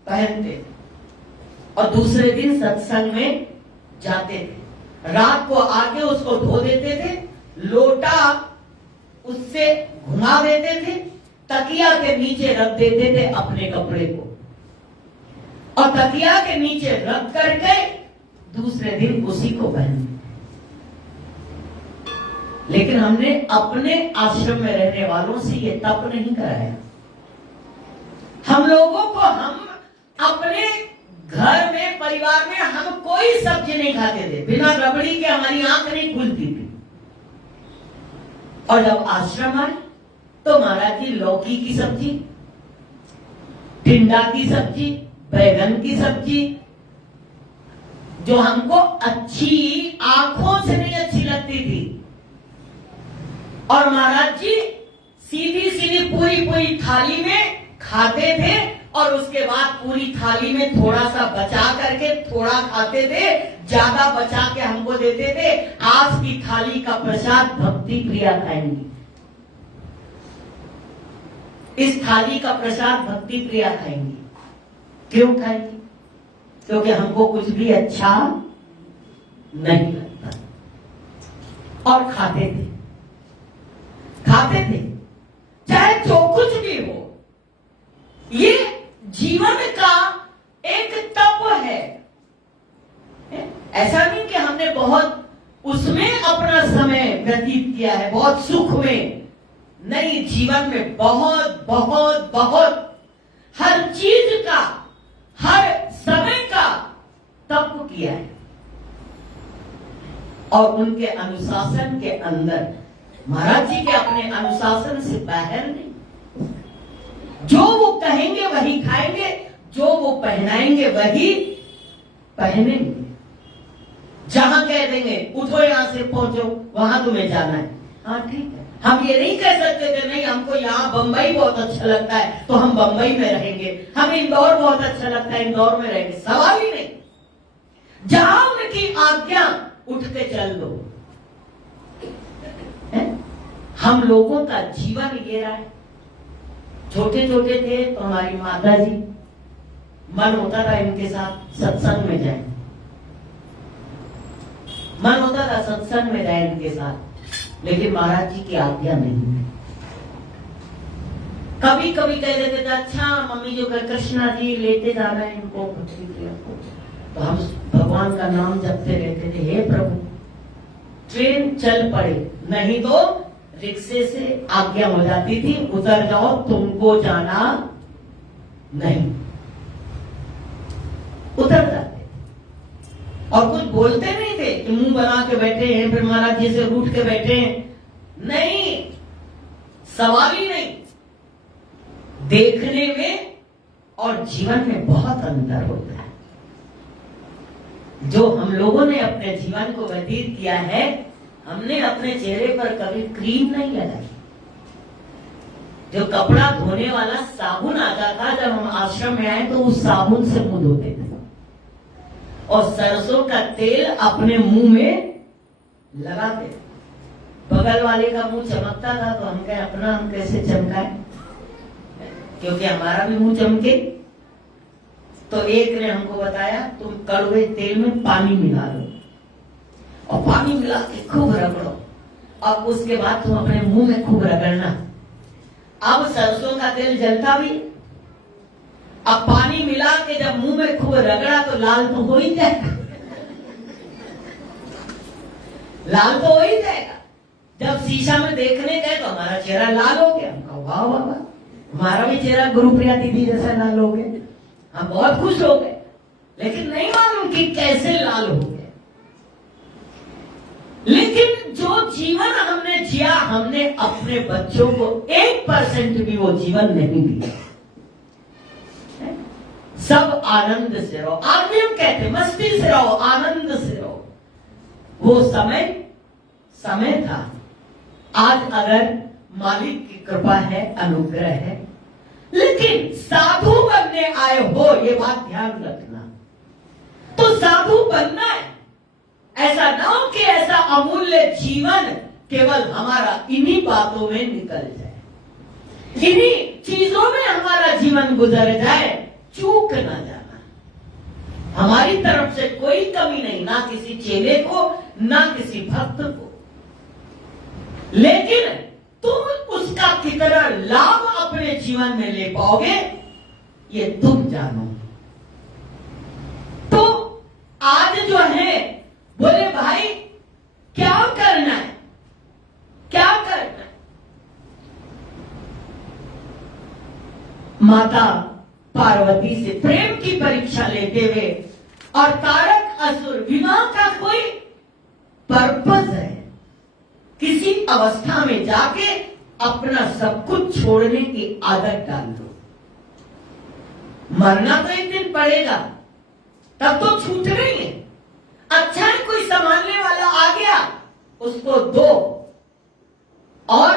पहनते थे, और दूसरे दिन सत्संग में जाते थे। रात को आके उसको धो देते थे, लोटा उससे घुमा देते थे, तकिया के नीचे रख देते थे अपने कपड़े को, और तकिया के नीचे रख करके दूसरे दिन उसी को पहनते। लेकिन हमने अपने आश्रम में रहने वालों से ये तप नहीं कराया। हम लोगों को, हम अपने घर में, परिवार में हम कोई सब्जी नहीं खाते थे, बिना रबड़ी के हमारी आंख नहीं खुलती थी। और जब आश्रम आए तो महाराज जी लौकी की सब्जी, टिंडा की सब्जी, बैगन की सब्जी, जो हमको अच्छी, आंखों से नहीं अच्छी लगती थी, और महाराज जी सीधी सीधी पूरी पूरी थाली में खाते थे, और उसके बाद पूरी थाली में थोड़ा सा बचा करके थोड़ा खाते थे, ज्यादा बचा के हमको देते थे। आज की थाली का प्रसाद भक्ति प्रिया खाएंगी, इस थाली का प्रसाद भक्ति प्रिया खाएंगी। क्यों खाएंगी? क्योंकि हमको कुछ भी अच्छा नहीं लगता, और खाते थे, खाते थे, चाहे जो कुछ भी हो। ये जीवन का एक तप है। ऐसा नहीं कि हमने बहुत उसमें अपना समय व्यतीत किया है, बहुत सुख में, नहीं, जीवन में बहुत बहुत बहुत हर चीज का, हर समय का तप किया है। और उनके अनुशासन के अंदर, महाराज जी के अपने अनुशासन से बाहर नहीं। जो वो कहेंगे वही खाएंगे, जो वो पहनाएंगे वही पहनेंगे। जहां कह देंगे उठो यहां से पहुंचो, वहां तुम्हें जाना है, हाँ ठीक है, हम ये नहीं कह सकते थे नहीं हमको यहाँ बंबई बहुत अच्छा लगता है तो हम बंबई में रहेंगे, हमें इंदौर बहुत अच्छा लगता है इंदौर में रहेंगे। सवाल ही नहीं, जहां उनकी आज्ञा उठ के चल दो। हम लोगों का जीवन ये रहा है। छोटे छोटे थे तो हमारी माता जी मन होता था इनके साथ सत्संग में जाए, मन होता था सत्संग में जाए इनके साथ, लेकिन महाराज जी की आज्ञा नहीं। कभी कभी कह देते थे अच्छा मम्मी जो कृष्णा जी लेते जाना है इनको, तो हम भगवान का नाम जपते रहते थे, हे प्रभु ट्रेन चल पड़े, नहीं तो रिक्शे से आज्ञा हो जाती थी उतर जाओ तुमको जाना नहीं, उतर जाते और कुछ बोलते नहीं थे कि मुंह बना के बैठे हैं फिर महाराज जी से रूठ के बैठे हैं, नहीं, सवाल ही नहीं। देखने में और जीवन में बहुत अंतर होता है। जो हम लोगों ने अपने जीवन को व्यतीत किया है, हमने अपने चेहरे पर कभी क्रीम नहीं लगाई। जो कपड़ा धोने वाला साबुन आता था जब हम आश्रम में आए तो उस साबुन से मुंह धोते थे और सरसों का तेल अपने मुंह में लगाते थे। बगल वाले का मुंह चमकता था तो हम कहे अपना हम कैसे चमकाए, क्योंकि हमारा भी मुंह चमके। तो एक ने हमको बताया तुम कड़वे तेल में पानी मिला लो और पानी मिला के खूब रगड़ो और उसके बाद तुम अपने मुंह में खूब रगड़ना। अब सरसों का तेल जलता भी, अब पानी मिला के जब मुंह में खूब रगड़ा तो लाल तो हो ही जाएगा, लाल तो हो ही जाएगा। जब शीशा में देखने गए तो हमारा चेहरा लाल हो गया, वाह वाह वाह, हमारा भी चेहरा गुरुप्रिया दीदी जैसा लाल हो गया, हम बहुत खुश हो गए, लेकिन नहीं मालूम कि कैसे लाल हो गए। लेकिन जो जीवन हमने जिया, हमने अपने बच्चों को 1% भी वो जीवन नहीं दिया। सब आनंद से रहो, आगे हम कहते मस्ती से रहो, आनंद से रहो। वो समय था। आज अगर मालिक की कृपा है, अनुग्रह है, लेकिन साधु बनने आए हो ये बात ध्यान रखना। तो साधु बनना है, ऐसा ना हो कि ऐसा अमूल्य जीवन केवल हमारा इन्हीं बातों में निकल जाए, इन्हीं चीजों में हमारा जीवन गुजर जाए, चूक ना जाना। हमारी तरफ से कोई कमी नहीं, ना किसी चेले को ना किसी भक्त को, लेकिन तुम उसका कितना लाभ अपने जीवन में ले पाओगे ये तुम जानो। तो आज जो है बोले भाई क्या करना है, क्या करना है। माता पार्वती से प्रेम की परीक्षा लेते हुए और तारक असुर विवाह का कोई पर्पस है, किसी अवस्था में जाके अपना सब कुछ छोड़ने की आदत डाल दो। मरना तो एक दिन पड़ेगा, तब तो छूटना ही है। अच्छा है कोई संभालने वाला आ गया, उसको दो और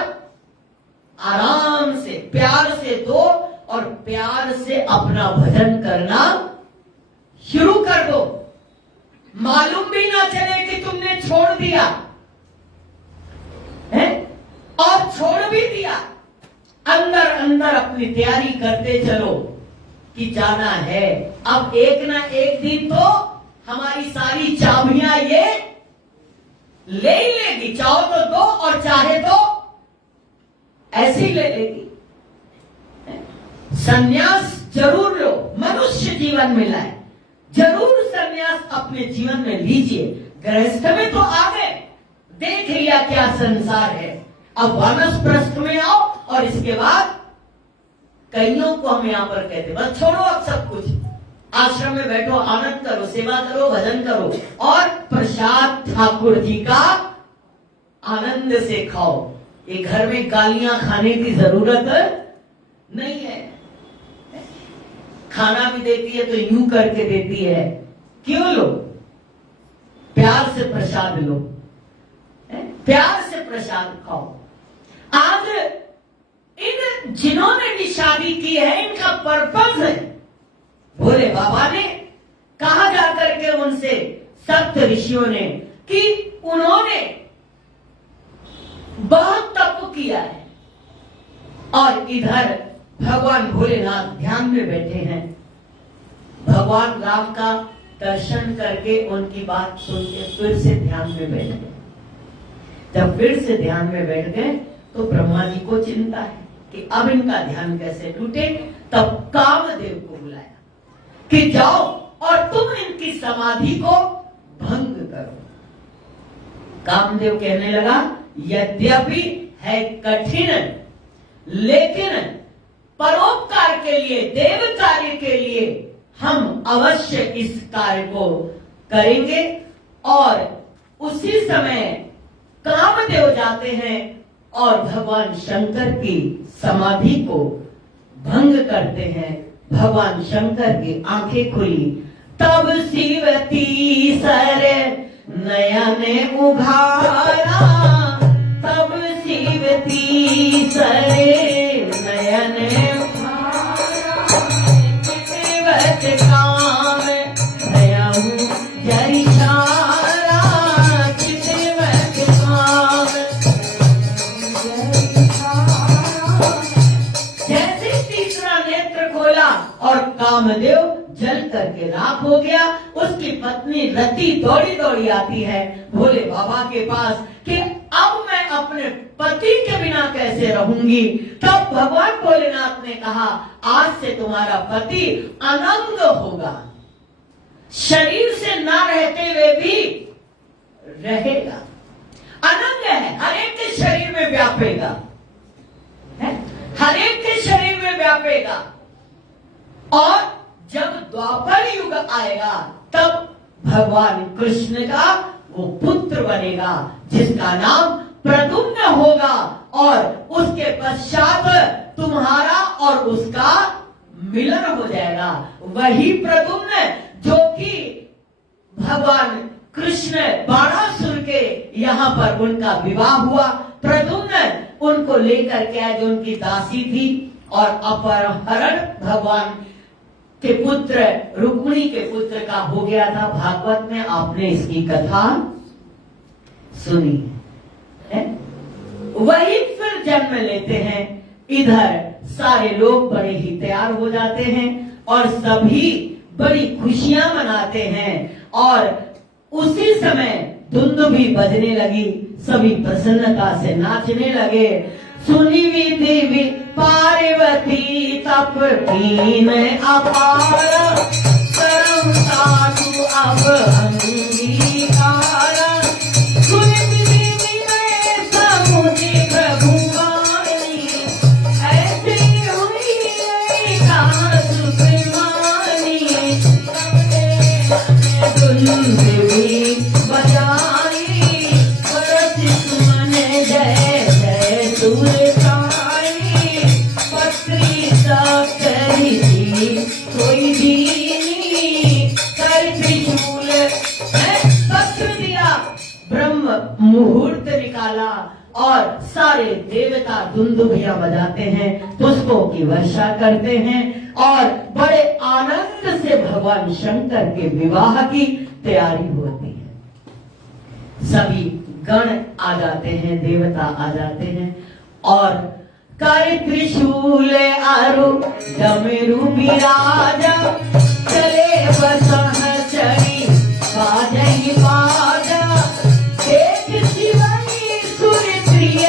आराम से प्यार से दो और प्यार से अपना भजन करना शुरू कर दो। मालूम भी ना चले कि तुमने छोड़ दिया है, और छोड़ भी दिया, अंदर अंदर अपनी तैयारी करते चलो कि जाना है। अब एक ना एक दिन तो हमारी सारी चाबियां ये ले ही लेगी, चाहो तो दो और चाहे तो ऐसी ले लेगी। संन्यास जरूर लो, मनुष्य जीवन मिला है, जरूर संन्यास अपने जीवन में लीजिए। गृहस्थ में तो आ गए, देख लिया क्या संसार है, अब वानप्रस्थ में आओ और इसके बाद कईयों को हम यहां पर कहते बस छोड़ो अब सब कुछ, आश्रम में बैठो, आनंद करो, सेवा करो, भजन करो और प्रसाद ठाकुर जी का आनंद से खाओ। ये घर में गालियां खाने की जरूरत नहीं है। खाना भी देती है तो यूं करके देती है, क्यों लो? प्यार से प्रसाद लो, प्यार से प्रसाद खाओ। आज इन जिन्होंने भी शादी की है इनका पर्पस है, भोले बाबा ने कहा जाकर के उनसे सप्त ऋषियों ने कि उन्होंने बहुत तप किया है और इधर भगवान भोलेनाथ ध्यान में बैठे हैं। भगवान राम का दर्शन करके उनकी बात सुन के फिर से ध्यान में बैठ गए। जब फिर से ध्यान में बैठ गए तो ब्रह्मा जी को चिंता है कि अब इनका ध्यान कैसे टूटे। तब कामदेव को बुलाया कि जाओ और तुम इनकी समाधि को भंग करो। कामदेव कहने लगा यद्यपि है कठिन, लेकिन परोपकार के लिए, देव कार्य के लिए हम अवश्य इस कार्य को करेंगे। और उसी समय कामदेव जाते हैं और भगवान शंकर की समाधि को भंग करते हैं। भगवान शंकर की आंखें खुली, तब शिवती सर नयन उघारा, तब शिवती सर नयन काम भयऊ जरिछारा, चितवत काम जैसे तीसरा नेत्र खोला और कामदेव जल करके राख हो गया। उसकी पत्नी रति दौड़ी दौड़ी आती है भोले बाबा के पास कि अब मैं अपने पति के बिना कैसे रहूंगी। तब भगवान भोलेनाथ ने कहा आज से तुम्हारा पति अनंग होगा, शरीर से ना रहते हुए भी रहेगा। अनंग है, हर एक के शरीर में व्यापेगा, हर एक के शरीर में व्यापेगा। और जब द्वापर युग आएगा तब भगवान कृष्ण का वो पुत्र बनेगा जिसका नाम प्रद्युम्न होगा। और उसके पश्चात तुम्हारा और उसका मिलन हो जाएगा। वही प्रद्युम्न जो कि भगवान कृष्ण बाणासुर के यहाँ पर उनका विवाह हुआ। प्रद्युम्न उनको लेकर के आए जो उनकी दासी थी और अपहरण भगवान के पुत्र रुक्मिणी के पुत्र का हो गया था। भागवत में आपने इसकी कथा सुनी है। वही फिर जन्म लेते हैं। इधर सारे लोग बड़े ही तैयार हो जाते हैं और सभी बड़ी खुशियां मनाते हैं। और उसी समय धुंदुभी बजने लगी, सभी प्रसन्नता से नाचने लगे। सुनी भी देवी पार्वती तप कीन अपार, करम साधु अब अंगीकार। सुनी देवी ने समुझी प्रभुवानी, ऐसे हुई कहाँ सुखमानी। धुंदुभी बजाई बरस सुमन जय जय सुरताई। पत्री सकरी कोई दीनी कर त्रिशूल पत्र दिया। ब्रह्म मुहूर्त निकाला और सारे देवता दुंदुभियां बजाते हैं, पुष्पों की वर्षा करते हैं और बड़े आनंद से भगवान शंकर के विवाह की तैयारी होती है। सभी गण आ जाते हैं, देवता आ जाते हैं और कर त्रिशूल अरु डमरू बिराजा, चले बसह चढ़ी बाजई बाजा। एक शिवई सुर प्रिय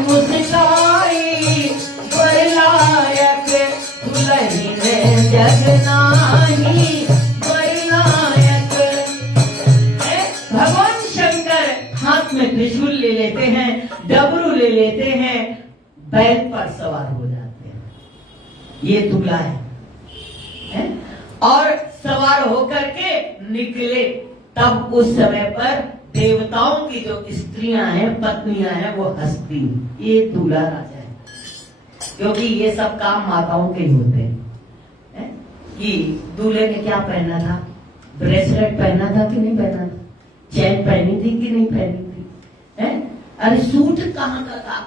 मुस्काई, बरलायक दुल्हन जगनाही। बरलायक भगवान शंकर हाथ में त्रिशूल ले लेते हैं, डमरू ले लेते हैं, बैल पर सवार हो जाते हैं। ये दूल्हा है और सवार होकर के निकले। तब उस समय पर देवताओं की जो स्त्रियां हैं, पत्नियां हैं, वो हंसती, ये दूल्हा राजा है। क्योंकि ये सब काम माताओं के ही होते हैं कि दूल्हे ने क्या पहना था, ब्रेसलेट पहना था कि नहीं पहना था, चैन पहनी थी कि नहीं पहनी थी, अरे सूट कहाँ का था,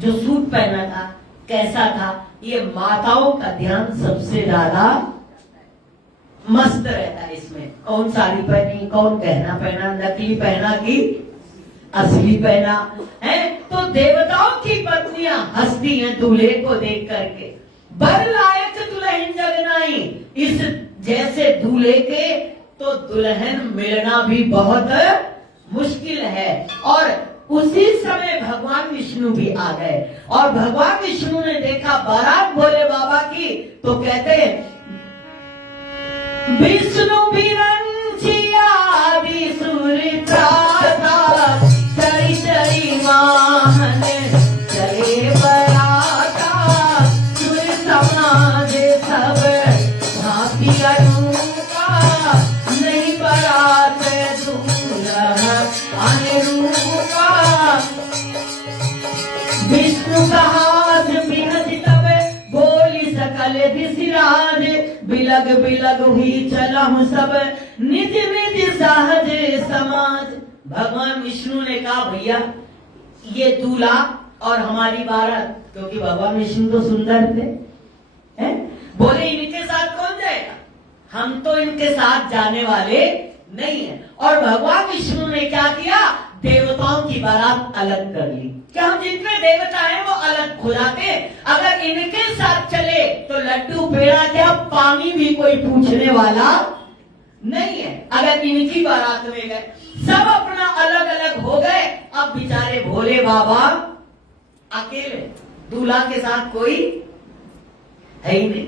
जो सूट पहना था कैसा था। ये माताओं का ध्यान सबसे ज्यादा मस्त रहता है इसमें, कौन साड़ी पहनी, कौन गहना पहना, नकली पहना कि असली पहना है। तो देवताओं की पत्नियां हंसती हैं दूल्हे को देख करके, बर लायक दुल्हन जगनाई। इस जैसे दूल्हे के तो दुल्हन मिलना भी बहुत मुश्किल है। और उसी समय भगवान विष्णु भी आ गए और भगवान विष्णु ने देखा बारात भोले बाबा की, तो कहते विष्णु विरंचिया चरी चरी वाहन चले बराता, सुर समाज सब भांति अनूपा, नहीं बरात दूल्हा अनुरूपा। विष्णु का हाथ बिहज तब बोली सकल दिशराज, बिलग बिलग हुई चलहु सब निज निज सहज समाज। भगवान विष्णु ने कहा भैया ये दूल्हा और हमारी बारात, क्योंकि भगवान विष्णु तो सुंदर थे हैं? बोले इनके साथ कौन जाएगा, हम तो इनके साथ जाने वाले नहीं है। और भगवान विष्णु ने क्या किया, देवताओं की बारात अलग कर ली। क्या हम जितने देवता हैं वो अलग हो जाते, अगर इनके साथ चले तो लड्डू पेड़ा क्या पानी भी कोई पूछने वाला नहीं है। अगर इनकी बारात में गए सब अपना अलग अलग हो गए, अब बेचारे भोले बाबा अकेले, दूल्हा के साथ कोई है ही नहीं।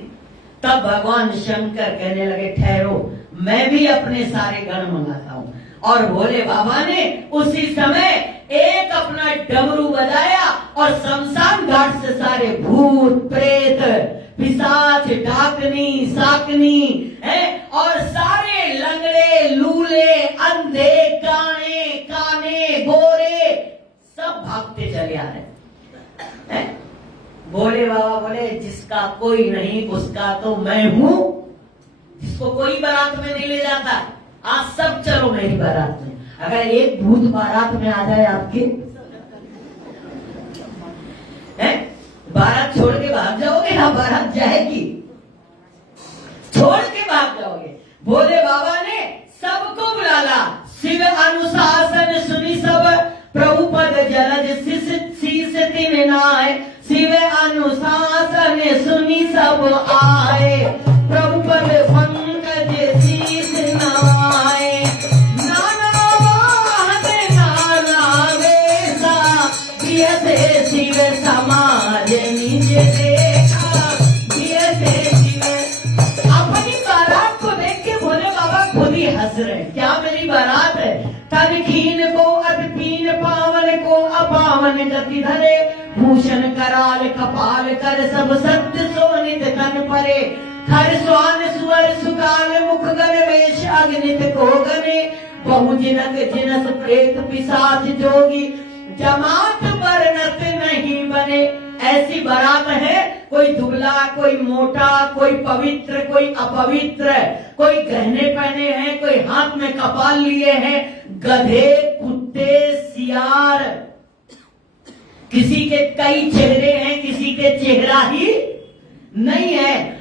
तब भगवान शंकर कहने लगे ठहरो, मैं भी अपने सारे गण मंगाता हूं। और भोले बाबा ने उसी समय एक अपना डमरू बजाया और शमशान घाट से सारे भूत प्रेत पिशाच डाकनी साकनी है और सारे लंगड़े लूले अंधे काने काने गोरे सब भागते चले आ रहे हैं। भोले बाबा बोले जिसका कोई नहीं उसका तो मैं हूं, जिसको कोई बारात में नहीं ले जाता, आज सब चलो मेरी बारात में। अगर एक भूत बारात में आ जाए आपके, बारात छोड़ के भाग जाओगे ना, बारात जाएगी, छोड़ के भाग जाओगे। भोले बाबा ने सबको बुलाला, शिव अनुशासन सुनी सब प्रभु पद जलज शीस तिन नाय, शिव अनुशासन सुनी सब आए, प्रभु पद पंकज शीस नाय, नाना वाहन नाना वेसा, बियते शिव समाज निज देखा, बियते शिव। अपनी बारात को देख के भोले बाबा खुद ही हंस रहे, क्या मेरी बारात है, तन खीन को अतिपीन पावन को अपावन गति धरे, भूषण कराल कपाल कर सब सत्य सोनित तन परे, हर स्वान सुवर सुकाल मुख गण वेश अग्नित को गने, बहु जिनक जिनस प्रेत पिशाच जोगी, जमात वर्णत नहीं बने। ऐसी बारात है, कोई दुबला कोई मोटा, कोई पवित्र कोई अपवित्र, कोई गहने पहने हैं, कोई हाथ में कपाल लिए हैं, गधे कुत्ते सियार, किसी के कई चेहरे हैं, किसी के चेहरा ही नहीं है।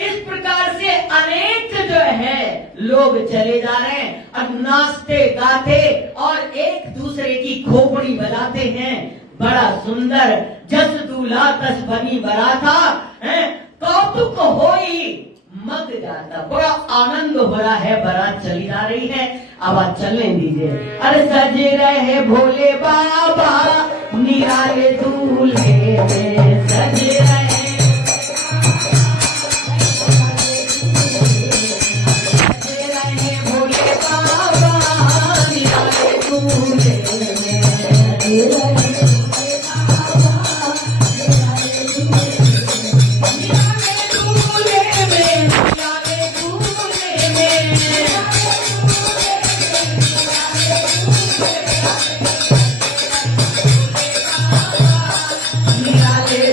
इस प्रकार से अनेक जो है लोग चले जा रहे हैं और नाचते गाते और एक दूसरे की खोपड़ी बजाते हैं। बड़ा सुंदर जस दूल्हा तस बनी बराता है, कौतुक होई मग जाता, बड़ा आनंद हो रहा है, बारात चली जा रही है। अब आप चलने दीजिए। अरे सजे रहे भोले बाबा निराले दूल्हे में, सजे रहे भोले बाबा निराले दूल्हे में, निराले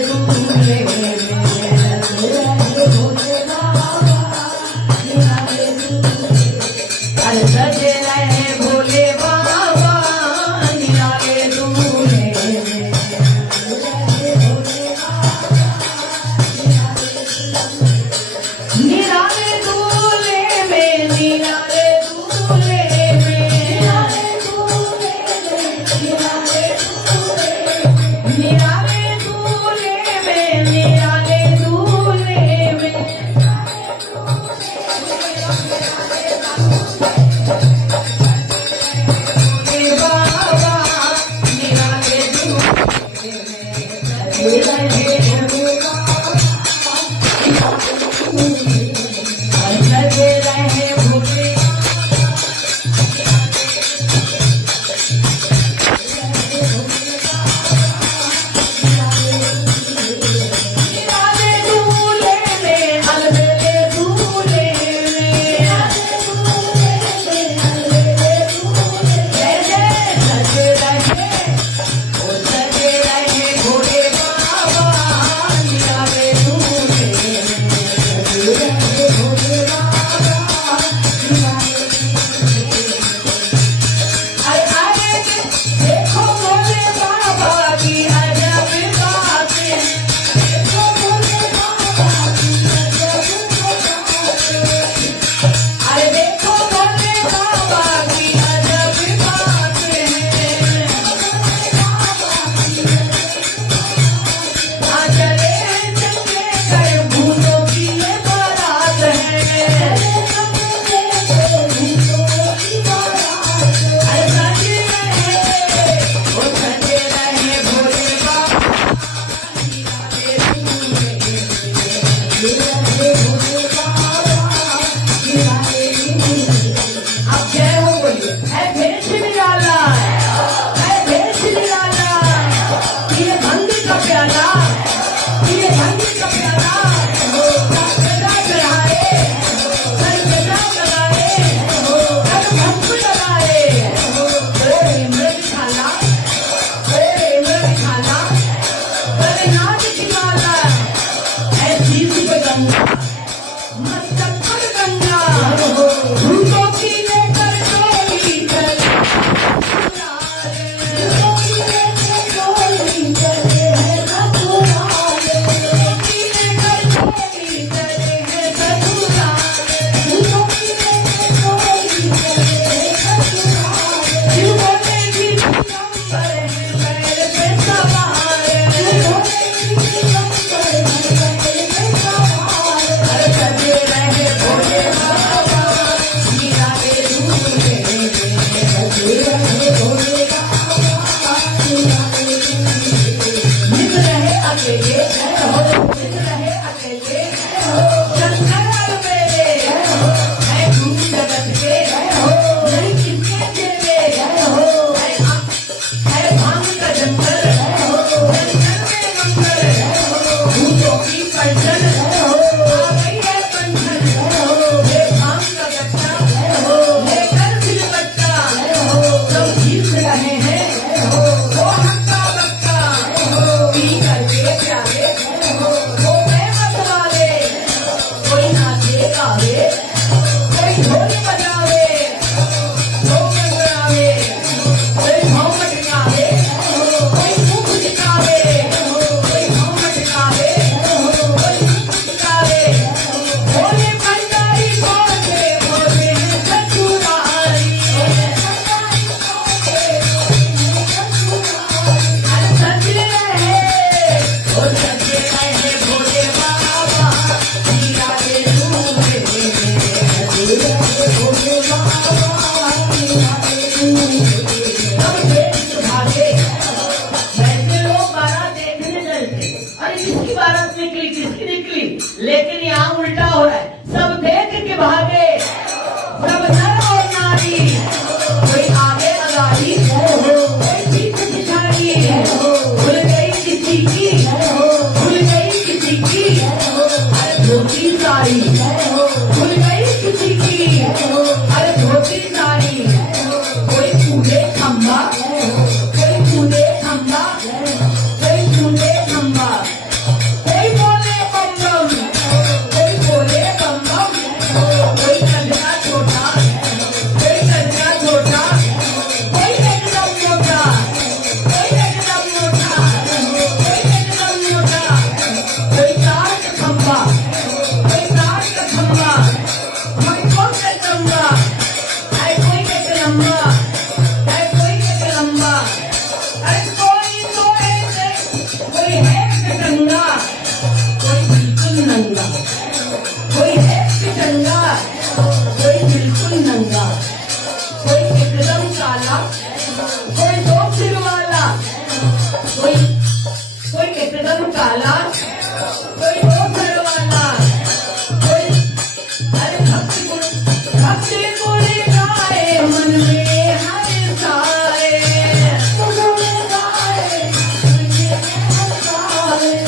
वाला, कोई हो घर वाला, कोई अरे भक्ति गुण गाए मन में हर साए,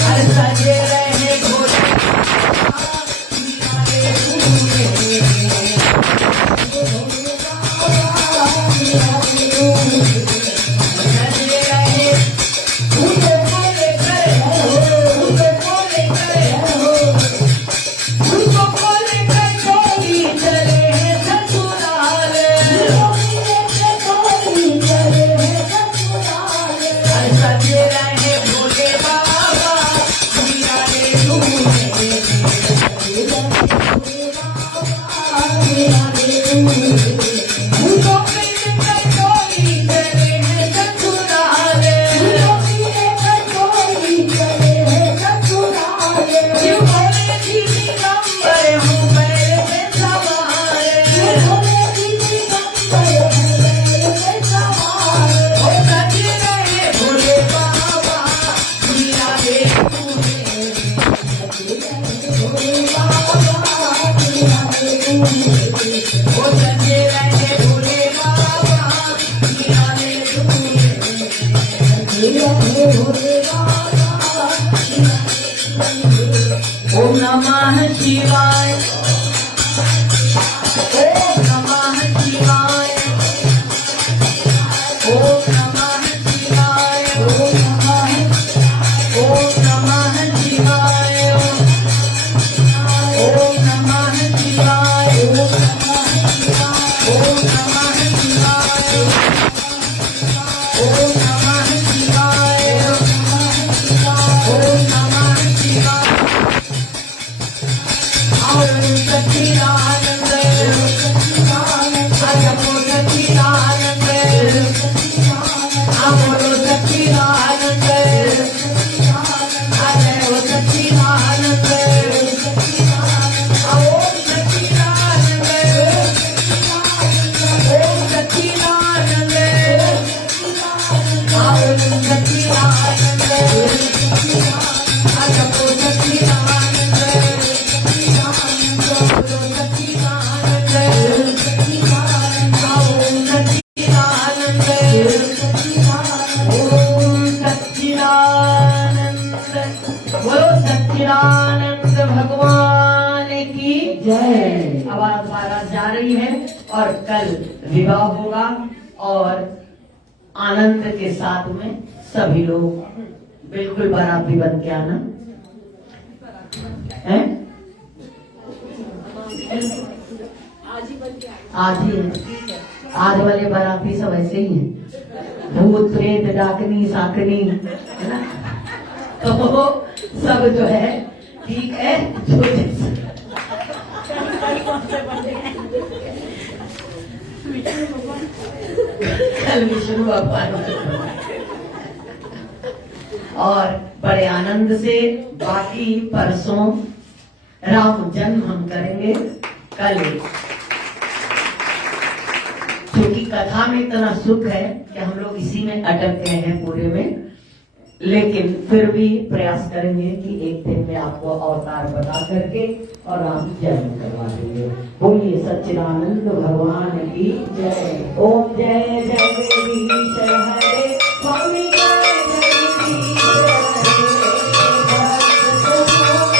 हर सजे रहे भोले ओम नमः शिवाय, ओम नमः शिवाय, ओम नमः शिवाय, ओम नमः शिवाय, ओम नमः शिवाय, ओम नमः शिवाय, ओम नमः शिवाय, ओम नमः शिवाय। सच्चिदानंद अजमो सच्चिदानंद, अमरो सच्चिदानंद, अजयो सच्चिदानंद, ओम सच्चिदानंद, ओम सच्चिदानंद, ओम सच्चिदानंद, अजमो सच्चिदानंद, सच्चिदानंद भगवान की जय। आवाज बारात जा रही है और कल विवाह होगा और आनंद के साथ में सभी लोग बिल्कुल बाराती बन के आना है। आज ही है, आज वाले बाराती सब ऐसे ही हैं, भूत प्रेत डाकनी साकनी है ना, तो सब जो है ठीक है। जो कल विष्णु भगवान और बड़े आनंद से बाकी परसों राम जन्म हम करेंगे। कल क्योंकि कथा में इतना सुख है कि हम लोग इसी में अटक गए हैं पूरे में, लेकिन फिर भी प्रयास करेंगे कि एक दिन में आपको अवतार बता करके और राम जन्म करवा देंगे। बोलिए सच्चिदानंद भगवान की जय। ओम जय जय हरे।